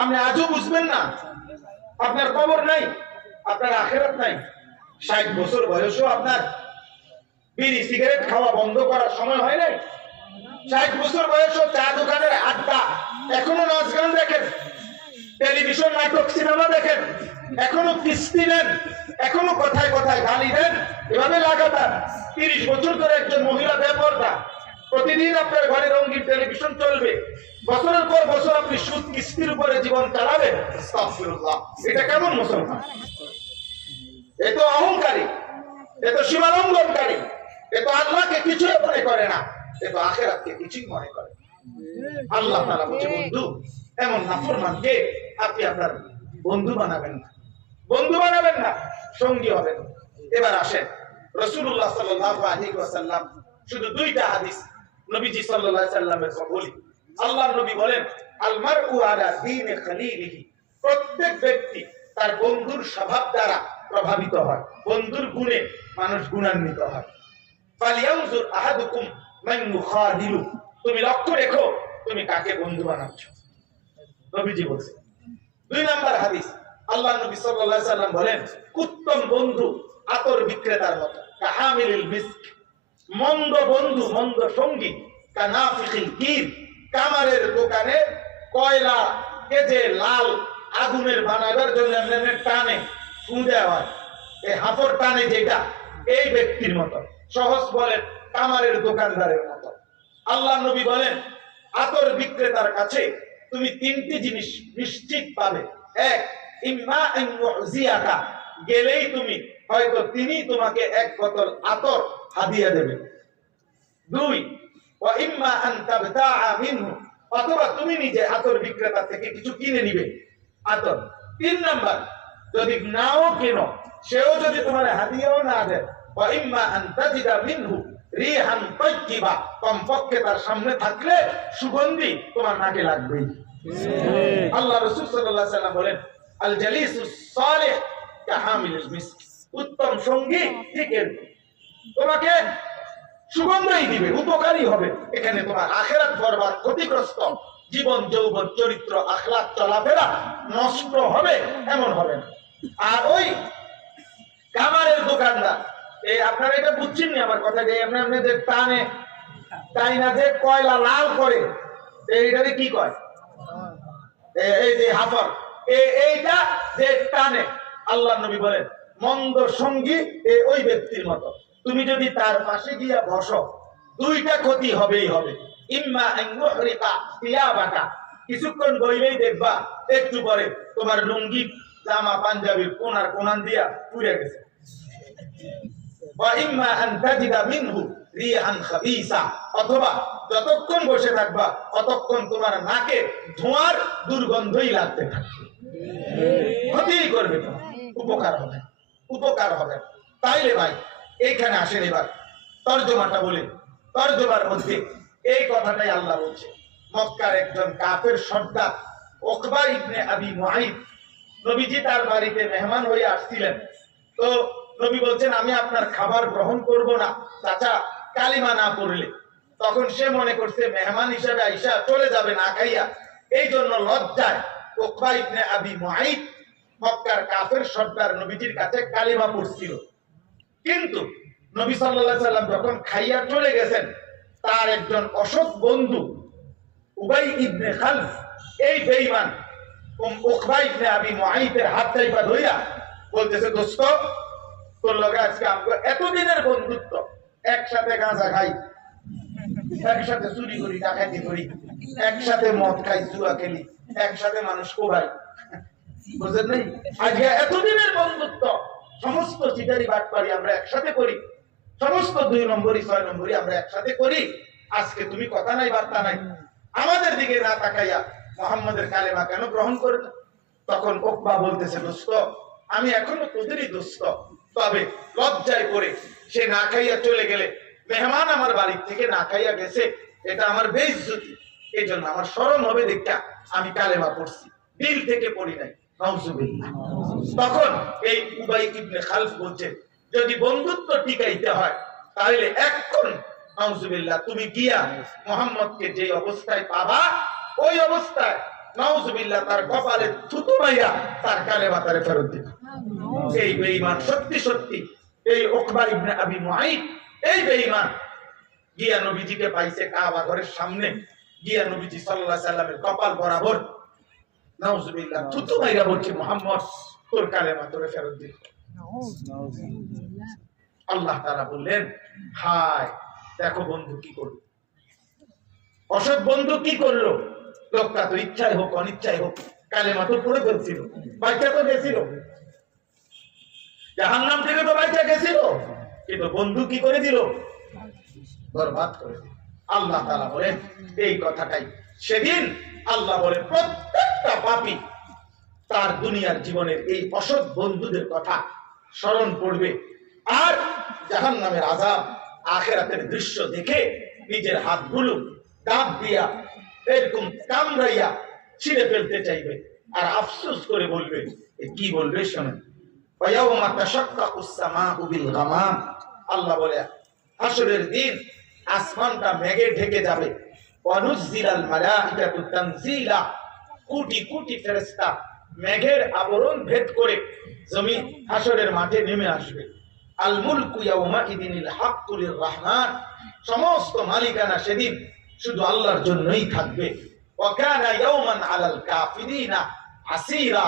আপনি আজও বুঝবেন না আপনার কবর নাই, আপনার আখিরাত নাই। 60 বছর বয়সও আপনার বিড়ি সিগারেট খাওয়া বন্ধ করার সময় হয় নাই। 60 বছর বয়সও চা দোকানের আড্ডা, এখনো নাচ গান দেখেন, টেলিভিশন নাটক সিনেমা দেখেন, এখনো কিস্তি নেন, এখনো কথায় কথায় গালি দেন, এভাবে লাগাতার 30 বছর ধরে একজন মহিলা বেপরদা, প্রতিদিন আপনার ঘরে রঙিন টেলিভিশন চলবে, বছরের পর বছর আপনি সুদ কিস্তির উপরে জীবন চালাবেন। আস্তাগফিরুল্লাহ, এটা কেমন মুসলমান? এ তো অহংকারী, এ তো সীমালঙ্ঘনকারী, এ তো আল্লাহকে কিছুই মনে করে না, এ তো আখিরাতকে কিছুই মনে করে। আল্লাহ তাআলা বলছে, বন্ধু এমন নাফরমানকে আপনি আপনার বন্ধু বানাবেন না, বন্ধু বানাবেন না, সঙ্গী হবেন। এবার আসেন রাসূলুল্লাহ সাল্লাল্লাহু আলাইহি ওয়াসাল্লাম শুধু 2টা হাদিস নবীজি সাল্লাল্লাহু আলাইহি ওয়াসাল্লামের বলি। আল্লাহর নবী বলেন, আল মারউ আলা দীনি খলিলিহি, প্রত্যেক ব্যক্তি তার বন্ধুর স্বভাব দ্বারা প্রভাবিত হয়, বন্ধুর গুণে মানুষ গুণান্বিত হয়। ফালিয়ানজুর আহাদুকুম মান ইউখাদিলু, তুমি লক্ষ্য রেখো তুমি কাকে বন্ধু বানাচ্ছ, নবীজি বলেন। 2 নাম্বার হাদিস, আল্লাহ নবী সাল্লাল্লাহু আলাইহি ওয়াসাল্লাম বলেন, উত্তম বন্ধু আতর বিক্রেতার মতো, কাহামিলিল মিস্ক, মন্দ বন্ধু মন্দ সঙ্গী কানাফিকিল কির, কামারের দোকানে কয়লা কে যে লাল আগুনের বানাবার জন্য এমনি টানে ফু দেওয়া হয়, এই হাফর টানে যেটা, এই ব্যক্তির মতো। সহজ বলেন কামারের দোকানদারের মতো। আল্লাহ নবী বলেন, আতর বিক্রেতার কাছে তুমি 3টি জিনিস নিশ্চিত পাবে। 1, ইম্মা আন ইউজিয়াকা, গেলেই তুমি হয়তো তিনি তোমাকে 1 বোতল আতর হাদিয়া দেবে। 2, ওয়া ইম্মা আন তাবতাআ মিনহু, অথবা তুমি নিজে আতর বিক্রেতা থেকে কিছু কিনে নিবে আতর। 3 নাম্বার, যদি নাও কেনো, সেও যদি তোমার হাদিয়াও না দেয়, ওয়া ইম্মা আন তাজিদা মিনহু রিহান তাইয়্যিবা, কমপক্ষে তার সামনে থাকলে সুগন্ধি তোমার নাকে লাগবেই। আল্লাহ রাসূল সাল্লাল্লাহু আলাইহি ওয়াসাল্লাম বলেন, আল জালিসুস সালিহ কাহামিলিল মিস্ক, উত্তম সঙ্গী ঠিক এরকম, তোমাকে সুগন্ধই দিবে, উপকারী হবে। এখানে তোমার আখিরাত বরবাদ, ক্ষতিগ্রস্ত, জীবন যৌবন চরিত্র আখলাক চলাফেরা নষ্ট হবে এমন হবে না। আর ওই কামারের দোকানদার, এই আপনারা এটা বুঝছেন না আমার কথা, যে এমনি যে টানে তাই না, যে কয়লা লাল করে, এইটারে কি কয়, এই যে হাফর, এইটা যে টানে, আল্লাহ নবী বলেন মন্দ সঙ্গী ওই ব্যক্তির মতো। তুমি যদি তার পাশে গিয়া বসো, 2টা ক্ষতি হবেই হবে। ইম্মা আন ইউহরিকা সিয়াবাকা, কিছুক্ষণ বইলেই দেখবা একটু পরে তোমার লুঙ্গি জামা পাঞ্জাবির কোনার কোনান দিয়া পুড়ে গেছে। ওয়া ইম্মা আন তাজিদা মিনহু রিহান খাবিসা, অথবা যতক্ষণ বসে থাকবা ততক্ষণ তোমার নাকে ধোঁয়ার দুর্গন্ধই লাগতে থাকবে, ক্ষতি করবে, উপকার হবে, উপকার হবে। তাইলে ভাই এইখানে আসেন, এবার তরজমাটা বলে, তরজমার মধ্যে এই কথাটাই আল্লাহ বলছে। মক্কার একজন কাফের সর্দার উকবা ইবনে আবি মুআইদ নবীজি তার বাড়িতে মেহমান হয়ে আসছিলেন। তো নবী বলছেন আমি আপনার খাবার গ্রহণ করব না চাচা কালিমা না পড়লে। তখন সে মনে করছে মেহমান হিসেবে আইসা চলে যাবে না খাইয়া, এই জন্য লজ্জায় উকবা ইবনে আবি মুআইত মক্কার কাফের সর্দার নবীজির কাছে কালিমা পড়ছিল। কিন্তু নবী সাল্লাল্লাহু আলাইহি সাল্লাম যখন খাইয়া চলে গেছেন, তার একজন অসৎ বন্ধু উবাই ইবনে খালফ এই বেঈমান উকবা ইবনে আবি মুআইতের হাত চাইপা ধইরা বলতেছে, দোস্ত তোর লগে আজকে আমগো এতদিনের বন্ধুত্ব, একসাথে গাঁজা খাই, একসাথে চুরি করি, ডাকাতি করি, একসাথে মদ খাই, জুয়া খেলি, একসাথে মানুষ কোবাই, বুঝেন নাই? আজকে এতদিনের বন্ধুত্ব, সমস্ত চিটারি বাটপারি আমরা একসাথে করি, সমস্ত 2 নম্বরই 6 নম্বরই আমরা একসাথে করি, আজকে তুমি কথা নাই বার্তা নাই, আমাদের দিকে না তাকাইয়া মুহাম্মাদের কালেমা কেন গ্রহণ করে না? তখন উকবা বলতেছে, দোস্ত আমি এখনো তোদেরই দোস্ত, তবে লজ্জায় পড়ে সে না খাইয়া চলে গেলে, মেহমান আমার বাড়ি থেকে না খাইয়া গেছে, এটা আমার বেইজ্জতি, এই জন্য আমার শরম হবে দেখা আমি কালেমা পড়ছি, দিল থেকে পড়ি নাই। নাউজুবিল্লাহ। তখন এই উবাই ইবনে খালফ বলছে, যদি বন্ধুত্ব টিকাইতে হয় তাহলে এখন নাউজুবিল্লাহ তুমি গিয়া মুহাম্মদকে যে অবস্থায় পাবা, ওই অবস্থায় নাউজুবিল্লাহ তার কপালে থুতু মাইরা তার কালেমা তারে ফেরত দিবা। এই বেঈমান সত্যি সত্যি এই উকবা ইবনে আবি মুআইত এই বেঈমান গিয়া নবীজিকে পাইছে কাবা ঘরের সামনে, গিয়া নবীজি সাল্লাল্লাহু আলাইহি সাল্লামের কপাল বরাবর নাউজুবিল্লাহ থুতু মাইরা বলছে, মুহাম্মদ তোর কালেমা তোরে ফেরত দিল। আল্লাহ তাআলা বললেন, হায় দেখো বন্ধু কি করলো, অসৎ বন্ধু কি করলো, লোকটা তো ইচ্ছায় হোক অনিচ্ছায় হোক কালেমা তো পড়ে ফেলছিল, বাইচা তো গেছিল, জাহান্নাম থেকে তো বাইচা গেছিল, কিন্তু বন্ধু কি করে দিল, বরবাদ করে দিল। আল্লাহ তাআলা বলেন এই কথাটাই সেদিন আল্লাহ বলেন প্রত্যেকটা পাপী তার দুনিয়ার জীবনের এই অসৎ বন্ধুদের কথা স্মরণ করবে, আর জাহান্নামের আযাব আখিরাতের দৃশ্য দেখে নিজের হাতগুলো দাঁত দিয়া এরকম কামড়াইয়া ছিঁড়ে ফেলতে চাইবে, আর আফসোস করে বলবে, কি বলবে শোনেন, ওয়ায়াউমা তাশাক্কাকুস সামাউ বিল গামাম, আল্লাহ বলে হাসরের দিন আসমানটা মেঘে ঢেকে যাবে, ওয়ানুজিলাল মালাইকাতু তানজিলা, কোটি কোটি ফেরেশতা মেঘের আবরণ ভেদ করে জমিন হাসরের মাঠে নেমে আসবে। আল মুলকু ইয়াউমা ইদিনিল হাক্কু লির রহমান, সমস্ত মালিকানা সেদিন শুধু আল্লাহর জন্যই থাকবে। ওয়া কানা ইয়াউমান আলাল কাফিরিনা আসীরা,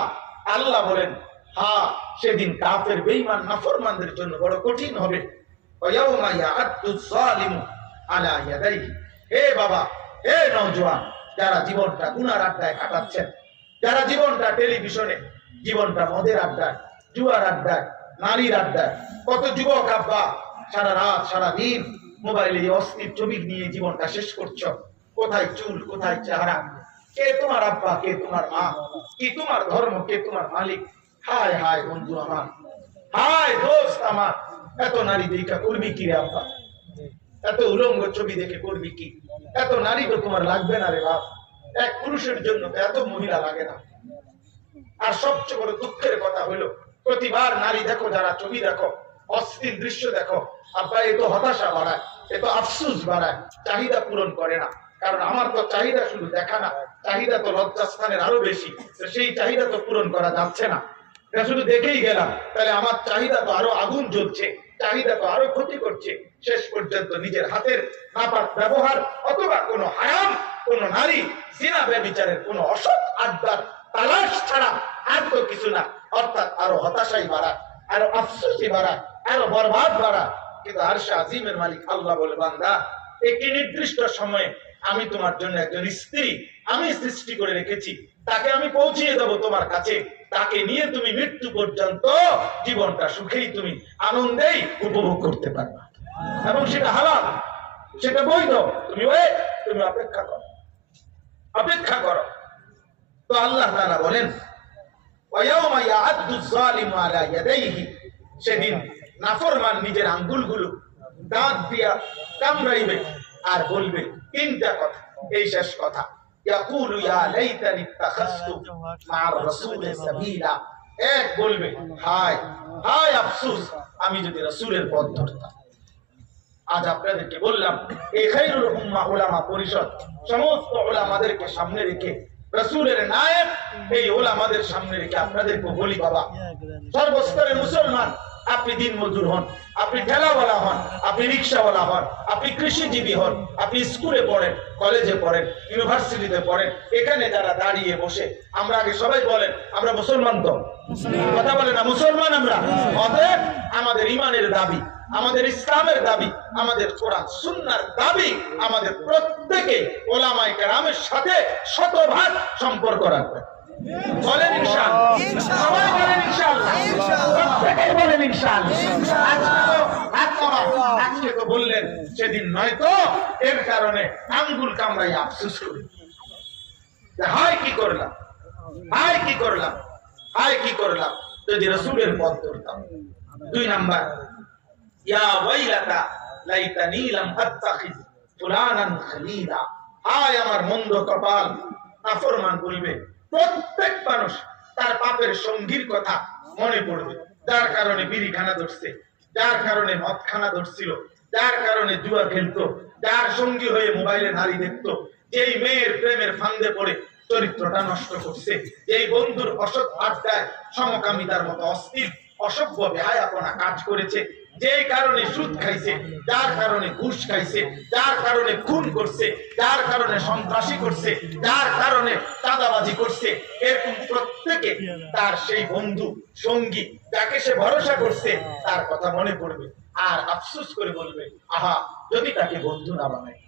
আল্লাহ বলেন হ্যাঁ সেদিন কাফের বেঈমান নাফরমানদের জন্য বড় কঠিন হবে। ওয়া ইয়াউমা ইয়া'আদ্দুজ যালিমু আলা ইয়াদাইহি, হে বাবা হে নওজোয়ান যারা জীবনটা গুনার আড্ডায় কাটাচ্ছেন, যারা জীবনটা টেলিভিশনে, জীবনটা মদের আড্ডায়, জুয়ার আড্ডায়, নারীর আড্ডায়, কত যুবক আব্বা সারা রাত সারা দিন মোবাইলে অস্থির ছবি নিয়ে জীবনটা শেষ করছো, কোথায় চুল কোথায় চেহারা, কে তোমার আব্বা কে তোমার মা, কি তোমার ধর্ম কে তোমার মালিক। হায় হায় বন্ধু আমার, হায় দোস্ত আমার, এত নারী দেখা করবি কি রে আব্বা, এত উলঙ্গ ছবি দেখে করবি কি, এত নারী তো তোমার লাগবে না রে বাপ, এক পুরুষের জন্য এত মহিলা লাগে না। আর সবচেয়ে বড় দুঃখের কথা হলো প্রতিবার নারী দেখো, যারা ছবি দেখো, অস্থির দৃশ্য দেখো, আব্বা এ তো হতাশা বাড়ায়, এ তো আফসোস বাড়ায়, চাহিদা পূরণ করে না। কারণ আমার তো চাহিদা শুধু দেখা না, চাহিদা তো লজ্জাস্থানের আরো বেশি, সেই চাহিদা তো পূরণ করা যাচ্ছে না, এটা শুধু দেখেই গেলাম, তাহলে আমার চাহিদা তো আরো আগুন জ্বলছে, চাহিদা তো আরো ক্ষতি করছে, শেষ পর্যন্ত নিজের হাতের নাপাক ব্যবহার অথবা কোনো হারাম কোন নারী জিনা ব্যভিচারের কোন অসৎ আড্ডার তালাশ ছাড়া আর তো কিছু না, অর্থাৎ আরো হতাশাই বাড়ায়, আরো আফসোসই বাড়ায়, আরো বরবাদ বাড়ায়। কিন্তু আরশে আজিমের মালিক আল্লাহ বলে, বান্দা একটি নির্দিষ্ট সময়ে আমি তোমার জন্য একজন স্ত্রী আমি সৃষ্টি করে রেখেছি, তাকে আমি পৌঁছিয়ে দেব তোমার কাছে, তাকে নিয়ে তুমি মৃত্যু পর্যন্ত জীবনটা সুখেই তুমি আনন্দেই উপভোগ করতে পারবা, এবং সেটা হালাল, সেটা বৈধ, তুমি অপেক্ষা করো, অপেক্ষা করো। তো আল্লাহ তাআলা বলেন ওয়ায়াউমা ইয়া'আদ্দুজ যালিমু আলা ইয়াদাইহি, সেদিন নাফরমান নিজের আঙ্গুলগুলো দাঁত দিয়া কামড়াইবে আর বলবে তিনটা কথা, এই শেষ কথা, ইয়াকুলু ইয়া লাইতানি ইত্তাখাযতু মা'আর রাসূলি সাবিলা। এক বলবে হায় হায় আফসোস, আমি যদি রাসূলের পথ ধরতাম। আজ আপনাদেরকে বললাম এই খায়রুল উম্মাহ উলামা পরিষদ সমস্ত উলামাদেরকে সামনে রেখে, রাসূলের নায়েব এই উলামাদের সামনে রেখে আপনাদেরকে বলি, বাবা সর্বস্তরের মুসলমান, আপনি দিন মজুর হন, আপনি ঠেলাওয়ালা হন, আপনি রিক্সাওয়ালা হন, আপনি কৃষিজীবী হন, আপনি স্কুলে পড়েন, কলেজে পড়েন, ইউনিভার্সিটিতে পড়েন, এখানে যারা দাঁড়িয়ে বসে, আমরা আগে সবাই বলেন আমরা মুসলমান তো, কথা বলে না মুসলমান আমরা। অতএব আমাদের ইমানের দাবি, আমাদের ইসলামের দাবি, আমাদের কোরআন সুন্নাহর দাবি, আমাদের প্রত্যেকে ওলামায়ে কেরামের সাথে শতভাগ সম্পর্ক রাখবে। বলেন ইনশাআল্লাহ, সবাই বলেন ইনশাআল্লাহ, প্রত্যেকে বলেন ইনশাআল্লাহ। আজকে তো বললেন সেদিন নয় তো, এর কারণে আঙ্গুল কামড়াই আফসোস করি, হায় কি করলাম, হায় কি করলাম, হায় কি করলাম যদি রাসূলের পথ ধরতাম। 2 নাম্বার, ইয়া ওয়াইলাতা লাইতানি লাম আত্তাখিজ ফুলানান খলিলা। হায় আমার মন্দ কপাল। নাফরমান বলবে, প্রত্যেক মানুষ তার পাপের সঙ্গীর কথা মনে পড়বে, যার কারণে বিড়িখানা ধরছে, যার কারণে মদখানা ধরছিল, যার কারণে জুয়া খেলতো, যার সঙ্গী হয়ে মোবাইলে নারী দেখতো, যেই মেয়ের প্রেমের ফান্দে পড়ে চরিত্রটা নষ্ট করছে, যেই বন্ধুর অসৎ আড্ডায় সমকামিতার মতো অস্থির অসভ্য বেহায়াপনা কাজ করেছে, যেই কারণে সুদ খাইছে, যার কারণে ঘুষ খাইছে, যার কারণে খুন করছে, যার কারণে সন্ত্রাসী করছে, যার কারণে চাঁদাবাজি করছে, এরকম প্রত্যেকে তার সেই বন্ধু সঙ্গী যাকে সে ভরসা করছে তার কথা মনে পড়বে আর আফসোস করে বলবে, আহা যদি তাকে বন্ধু না বানায়,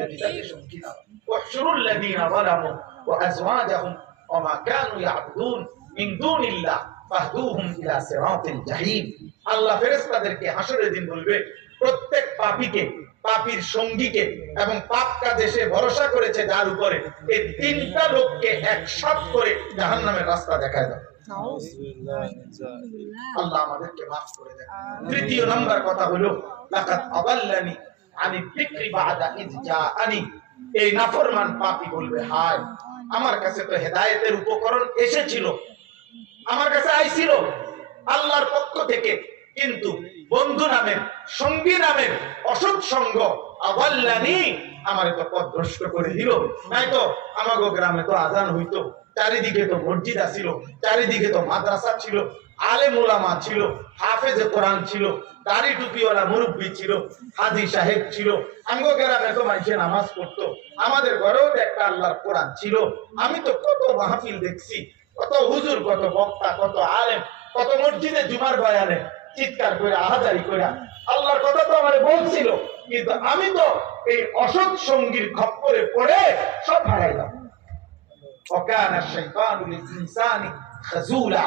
যদি তাকে সঙ্গী না বানায়। واحشروا الذين ظلموا وازواجهم وما كانوا يعبدون من دون الله ফাহদুহুম ইলা সিরাতিল জাহিম। আল্লাহ ফেরেশতাদেরকে হাসরের দিন বলবে, প্রত্যেক পাপীকে, পাপীর সঙ্গীকে এবং পাপ কাজে সে ভরসা করেছে যার উপরে, এই 3টা লোককে একসাথ করে জাহান্নামের রাস্তা দেখায় দাও। আল্লাহ আমাদেরকে মাফ করে দেন। 3য় নাম্বার কথা হলো, লাকাদ আদাল্লানি আনি যিকরি বাদা ইয জাআনি। এই নাফরমান পাপী বলবে, হায় আমার কাছে তো হেদায়েতের উপকরণ এসেছিল, আমার কাছে আইছিল আল্লাহর পক্ষ থেকে, কিন্তু বন্ধু নামের, সঙ্গী নামের অসৎ সঙ্গ আদাল্লানি আমারে তো পথভ্রষ্ট করে দিল। নাই তো আমাগো গ্রামে তো আযান হইতো, চারিদিকে তো মসজিদ ছিল, চারিদিকে তো মাদ্রাসা ছিল, আলেম ওলামা ছিল, হাফেজে কোরআন ছিল, দাড়ি টুপিওয়ালা মুরব্বী ছিল, হাজী সাহেব ছিল, আমগো গ্রামে তো মানুষে নামাজ পড়তো, আমাদের ঘরেও একটা আল্লাহর কোরআন ছিল। আমি তো কত মাহফিল দেখছি, কত হুজুর, কত বক্তা, কত আলেম, কত মসজিদে জুমার বয়ানে চিৎকার করে আহাজারি করে আল্লাহর কথা তো আমারে বলছিল, কিন্তু আমি তো এই অসৎ সঙ্গীর খপ্পরে পড়ে সব হারাইলাম। ওয়াকানা শাইতানু লিল ইনসানি খাযুলা।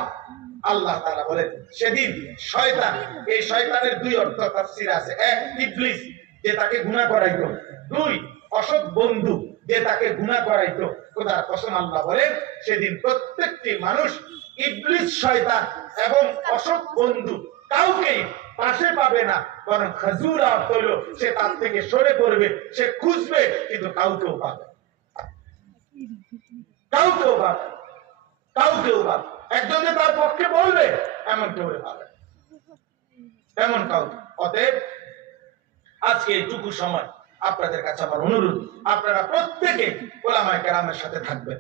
আল্লাহ তাআলা বলেন সেদিন শয়তান, এই শয়তানের 2 অর্থ তাফসীর আছে। 1 ইবলিস যে তাকে গুনাহ করাইতো, 2 অসৎ বন্ধু যে তাকে গুনাহ করাইতো। খোদার কসম আল্লাহ বলেন সেদিন প্রত্যেকটি মানুষ ইবলিস, শয়তান এবং অসৎ বন্ধু কাউকেই পাশে পাবে না, বরং খাজুরা হলো সে তার থেকে সরে পড়বে, সে খুঁজবে কিন্তু কাউকেও পাবে, কাউকেও পাবে, কাউকেও পাবে। একজন যে তার পক্ষে বলবে এমন কেউ পাবে, এমন কাউকে। অতএব আজকে এইটুকু সময় আপনাদের কাছে আমার অনুরোধ, আপনারা প্রত্যেকে উলামায়ে কেরামের সাথে থাকবেন।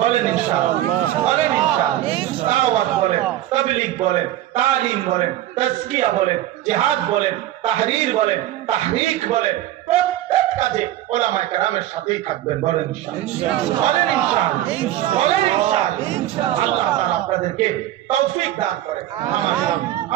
বলেন ইনশাআল্লাহ, বলেন ইনশাআল্লাহ। দাওয়াত বলেন, তাবলীগ বলেন, তালিম বলেন, তাজকিয়া বলেন, জিহাদ বলেন, তাহরীর বলেন, তাহরিক বলেন, প্রত্যেক কাজে উলামায়ে কেরামের সাথেই থাকবেন। বলেন ইনশাআল্লাহ, বলেন ইনশাআল্লাহ, বলেন ইনশাআল্লাহ। আল্লাহ তাআলা আপনাদেরকে তৌফিক দান করেন।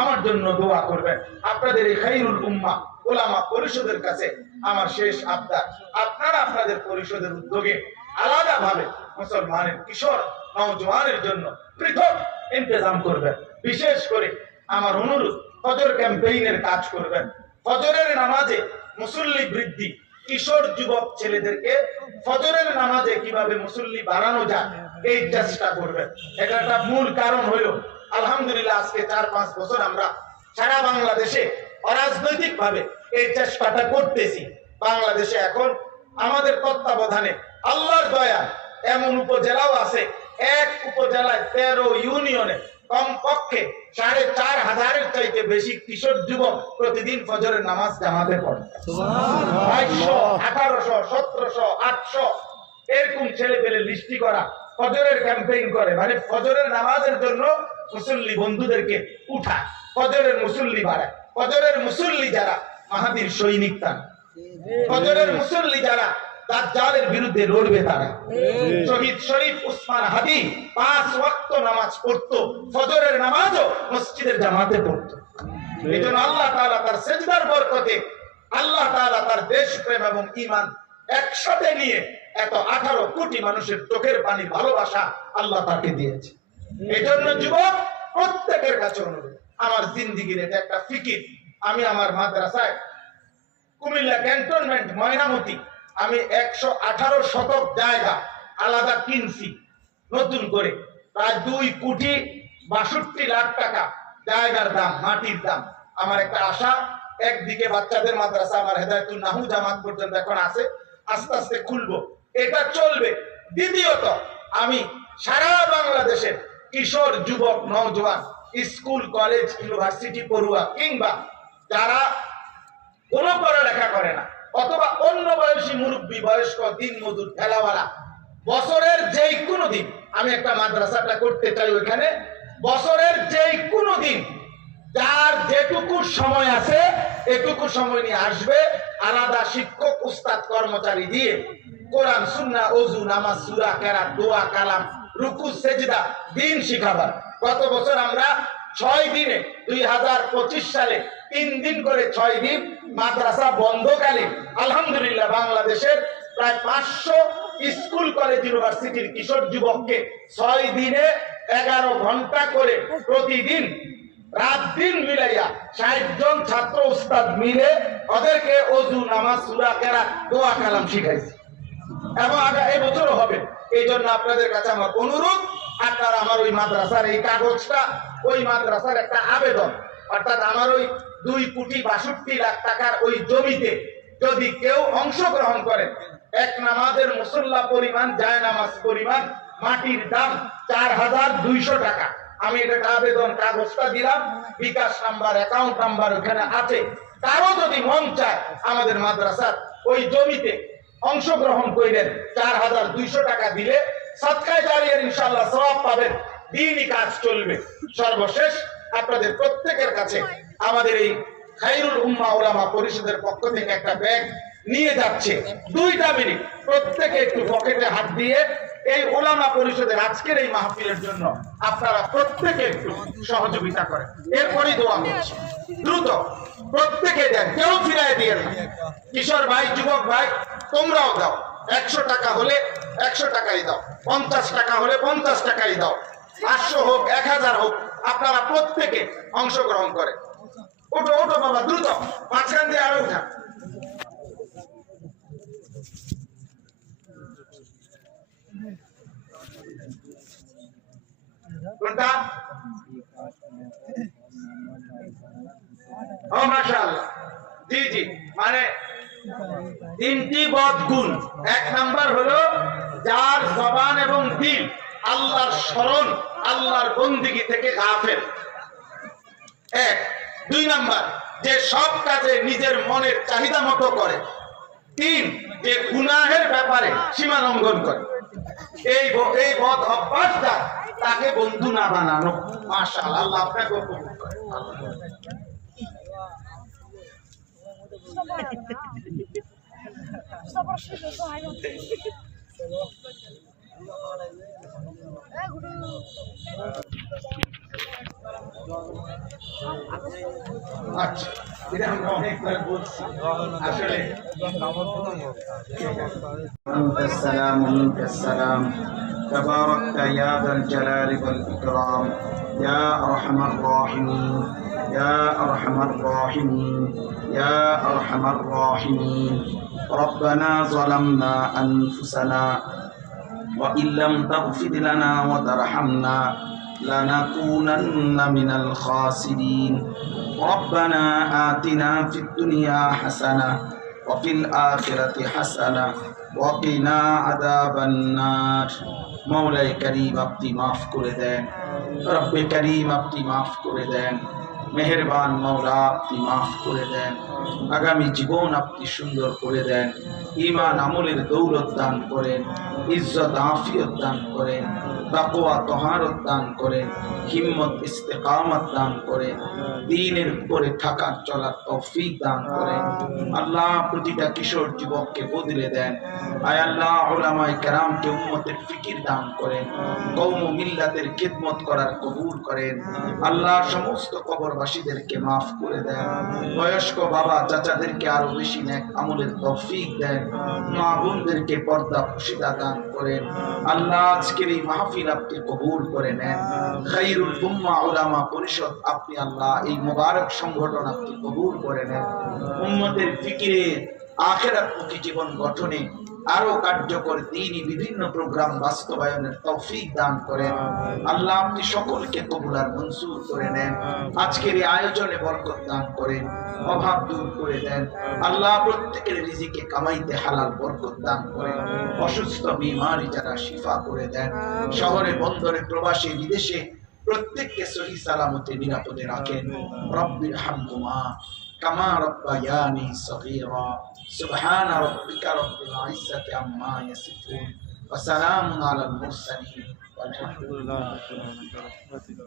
আমার জন্য দোয়া করবেন। আপনাদের এই খায়রুল উম্মাহ উলামা পরিষদের কাছে আমার শেষ আবদার, আপনারা আপনাদের পরিষদের উদ্যোগে আলাদাভাবে মুসলমানের কিশোর নওজওয়ানের জন্য পৃথক ইন্তজাম করবেন। বিশেষ করে আমার অনুরোধ, ফজর ক্যাম্পেইনের কাজ করবেন। ফজরের নামাজে মুসল্লি বৃদ্ধি, কিশোর যুবক ছেলেদেরকে ফজরের নামাজে কিভাবে মুসল্লি বাড়ানো যায় এই চেষ্টা করবেন। এটা একটা মূল কারণ হলো, আলহামদুলিল্লাহ আজকে 4-5 বছর আমরা সারা বাংলাদেশে অরাজনৈতিক ভাবে এই চেষ্টাটা করতেছি। বাংলাদেশে এখন আমাদের তত্ত্বাবধানে আল্লাহর দয়া এমন উপজেলাও আছে, এক উপজেলায় 13 ইউনিয়নে কমপক্ষে 4500-এর চাইতে বেশি কিশোর যুবক প্রতিদিন ফজরের নামাজ জামাতে পড়ে। 2200, 1800, 1700, 800 এরকম ছেলে পেলে লিস্টি করা ফজরের ক্যাম্পেইন করে, মানে ফজরের নামাজের জন্য মুসল্লি বন্ধুদেরকে উঠায়, ফজরের মুসল্লি বাড়ায়। ফজরের মুসল্লি যারা মাহাদির সৈনিক, তারা ফজরের মুসল্লি যারা দাজ্জালের বিরুদ্ধে লড়বে, তারা শহীদ শরীফ উসমান হাদি 5 ওয়াক্ত নামাজ পড়তো, ফজরের নামাজও মসজিদের জামাতে পড়তো। এজন্য আল্লাহ তাআলা তার সিজদার বরকতে, আল্লাহ তাআলা তার দেশপ্রেম এবং ঈমান একসাথে নিয়ে এত 18 কোটি মানুষের চোখের পানি ভালোবাসা আল্লাহ তাকে দিয়েছে। এজন্য যুবক প্রত্যেকের কাছে অনুরোধ, আমার জিন্দেগির এটা একটা ফিকির। আমি আমার মাদ্রাসায় কুমিল্লা ক্যান্টনমেন্ট ময়নামতি আমি 118 শতক জায়গা আলাদা কিনছি নতুন করে, প্রায় 2,62,00,000 টাকা জায়গার দাম, মাটির দাম। আমার একটা আশা, একদিকে বাচ্চাদের মাদ্রাসা আমার হেদায়েতুন নাহু জামাত পর্যন্ত এখন আছে, আস্তে আস্তে খুলবো, এটা চলবে। দ্বিতীয়ত আমি সারা বাংলাদেশের কিশোর যুবক নওজোয়ান, স্কুল কলেজ ইউনিভার্সিটি পড়ুয়া কিংবা যারা কোনো পড়ালেখা করে না অথবা অন্য বয়সী মুরব্বী, বয়স্ক, দিন মজুর, ঠেলাওয়ালা, বছরের যেই কোনো দিন আমি একটা মাদ্রাসাটা করতে চাই। ওইখানে বছরের যেই কোনো দিন যার যেটুকু সময় আছে এটুকু সময় নিয়ে আসবে, আলাদা শিক্ষক, উস্তাদ, কর্মচারী দিয়ে কোরআন, সুন্নাহ, ওযু, নামাজ, সূরা, কেরাত, দোয়া, কালাম, রুকু, সেজদা, দিন শিখাবার। গত বছর আমরা 6 দিনে 2025 সালে 3 দিন করে 6 দিন মাদ্রাসা বন্ধকালীন আলহামদুলিল্লাহ বাংলাদেশের প্রায় 500 স্কুল কলেজ ইউনিভার্সিটির কিশোর যুবককে 6 দিনে 11 ঘন্টা করে প্রতিদিন রাত দিন মিলাইয়া 60 জন ছাত্র উস্তাদ মিলে ওদেরকে ওযু, নামাজ, সূরা, কেরাত, দোয়া, কালাম শিখাইছি এবং এই বছরও হবে। এই জন্য আপনাদের কাছে আমার অনুরোধ, আপনারা আমার ওই মাদ্রাসার এই কাগজটা, ওই মাদ্রাসার একটা আবেদন, অর্থাৎ আমার ওই 2,62,00,000 টাকার ওই জমিতে যদি কেউ অংশগ্রহণ করেন, এক নামাজের মুসল্লা পরিমাণ, জায় নামাজ পরিমাণ মাটির দাম 4,200 টাকা। আমি এটা আবেদন কাগজটা দিলাম, বিকাশ নাম্বার, অ্যাকাউন্ট নাম্বার ওখানে আছে। কারো যদি মন চায় আমাদের মাদ্রাসার ওই জমিতে অংশগ্রহণ করেন, 4,200 টাকা দিলে সাদকায়ে জারিয়ার ইনশাআল্লাহ সওয়াব পাবেন, দ্বীনি কাজ চলবে। সর্বশেষ আপনাদের প্রত্যেকের কাছে আমাদের এই খায়রুল উম্মাহ উলামা পরিষদের পক্ষ থেকে একটা ব্যাগ নিয়ে যাচ্ছে। 2টা মিনিট প্রত্যেকে একটু পকেটে হাত দিয়ে এই উলামা পরিষদের আজকের এই মাহফিলের জন্য আপনারা প্রত্যেকে একটু সহযোগিতা করেন, এরপরই দোয়া করছি। দ্রুত প্রত্যেকে দেন, কেউ ফিরায় দিয়ে না। কিশোর ভাই, যুবক ভাই, তোমরাও দাও। 100 টাকা হলে 100 টাকাই দাও, 50 টাকা হলে 50 টাকাই দাও, 500 হোক, 1000 হোক, আপনারা প্রত্যেকে অংশগ্রহণ করেন। ওঠো ওঠো বাবা, দ্রুত মাঝখান দিয়ে আরো উঠা। কোনটা? ও মাশাআল্লাহ, জি জি, মানে 3টি বদগুণ। 1 নাম্বার হলো যার জবান এবং দিল আল্লাহর স্মরণ, আল্লাহর বন্দেগী থেকে গাফেল। 1। 2 নাম্বার যে সব কাজে নিজের মনের চাহিদা মতো করে। 3 যে গুনাহের ব্যাপারে সীমা লঙ্ঘন করে। এই বদ অভ্যাসটা তাকে বন্ধু না বানানো। মাশাআল্লাহ, আল্লাহ আপনাকে কবুল করে। আচ্ছা, এটা আমরা অনেকবার বলছি আসলে। আসসালাম تباركت يا ذا الجلال والإكرام يا أرحم الراحمين يا أرحم الراحمين يا أرحم الراحمين ربنا ظلمنا أنفسنا وإن لم تغفر لنا وترحمنا لنكونن من الخاسرين ربنا آتنا في الدنيا حسنة وفي الآخرة حسنة وقنا عذاب النار মওলাই করিম আপনি মাফ করে দেন রব্বে করিম আপনি মাফ করে দেন মেহেরবান মওলা আপনি মাফ করে দেন আগামী জীবন আপনি সুন্দর করে দেন ঈমান আমলের দৌলত দান করেন ইজ্জত আফিয়ত দান করেন তাকওয়া তাহারত দান করেন হিম্মত ইস্তেকামত দান করেন দ্বীনের উপরে থাকার চলার তৌফিক দান করেন আল্লাহ প্রতিটা কিশোর যুবককে বদলে দেন আয় আল্লাহ উলামায়ে কেরামকে উম্মতের ফিকির দান করেন কওম ও মিল্লাতের খিদমত করার কবুল করেন আল্লাহ সমস্ত কবরবাসীদেরকে মাফ করে দেন বয়স্ক বাবা চাচাদেরকে আরো বেশি নেক আমলের তৌফিক দেন মা বোনদেরকে পর্দা পুশিদা দান করেন আল্লাহ আজকের এই মাহফিল আপনি কবুল করে নেন খায়রুল উম্মাহ উলামা পরিষদ আপনি আল্লাহ এই মুবারক সংগঠন আপনি কবুল করে নেন উম্মতের ফিকিরে আখিরাতমুখী জীবন গঠনে আরো কার্যকর দ্বীনি বিভিন্ন প্রোগ্রাম বাস্তবায়নের তৌফিক দান করেন আল্লাহ আপনি সকলকে কবুল আর মঞ্জুর করে নেন আজকের এই আয়োজনে বরকত দান করেন অভাব দূর করে দেন আল্লাহ প্রত্যেকের রিজিকে কামাইতে হালাল বরকত দান করেন অসুস্থ বিমারি যারা শিফা করে দেন শহরে বন্দরে প্রবাসী বিদেশে প্রত্যেককে সহি সালামতে নিরাপদে রাখেন রব্বির হামহুমা কামা রব্বায়ানি সগীরা সুবহান রাব্বিকা রব্বিল ইজ্জাতি আম্মা ইয়াসিফুন ওয়া সালামুন আলাল মুরসালিন ওয়ালহামদুলিল্লাহি রাব্বিল আলামিন।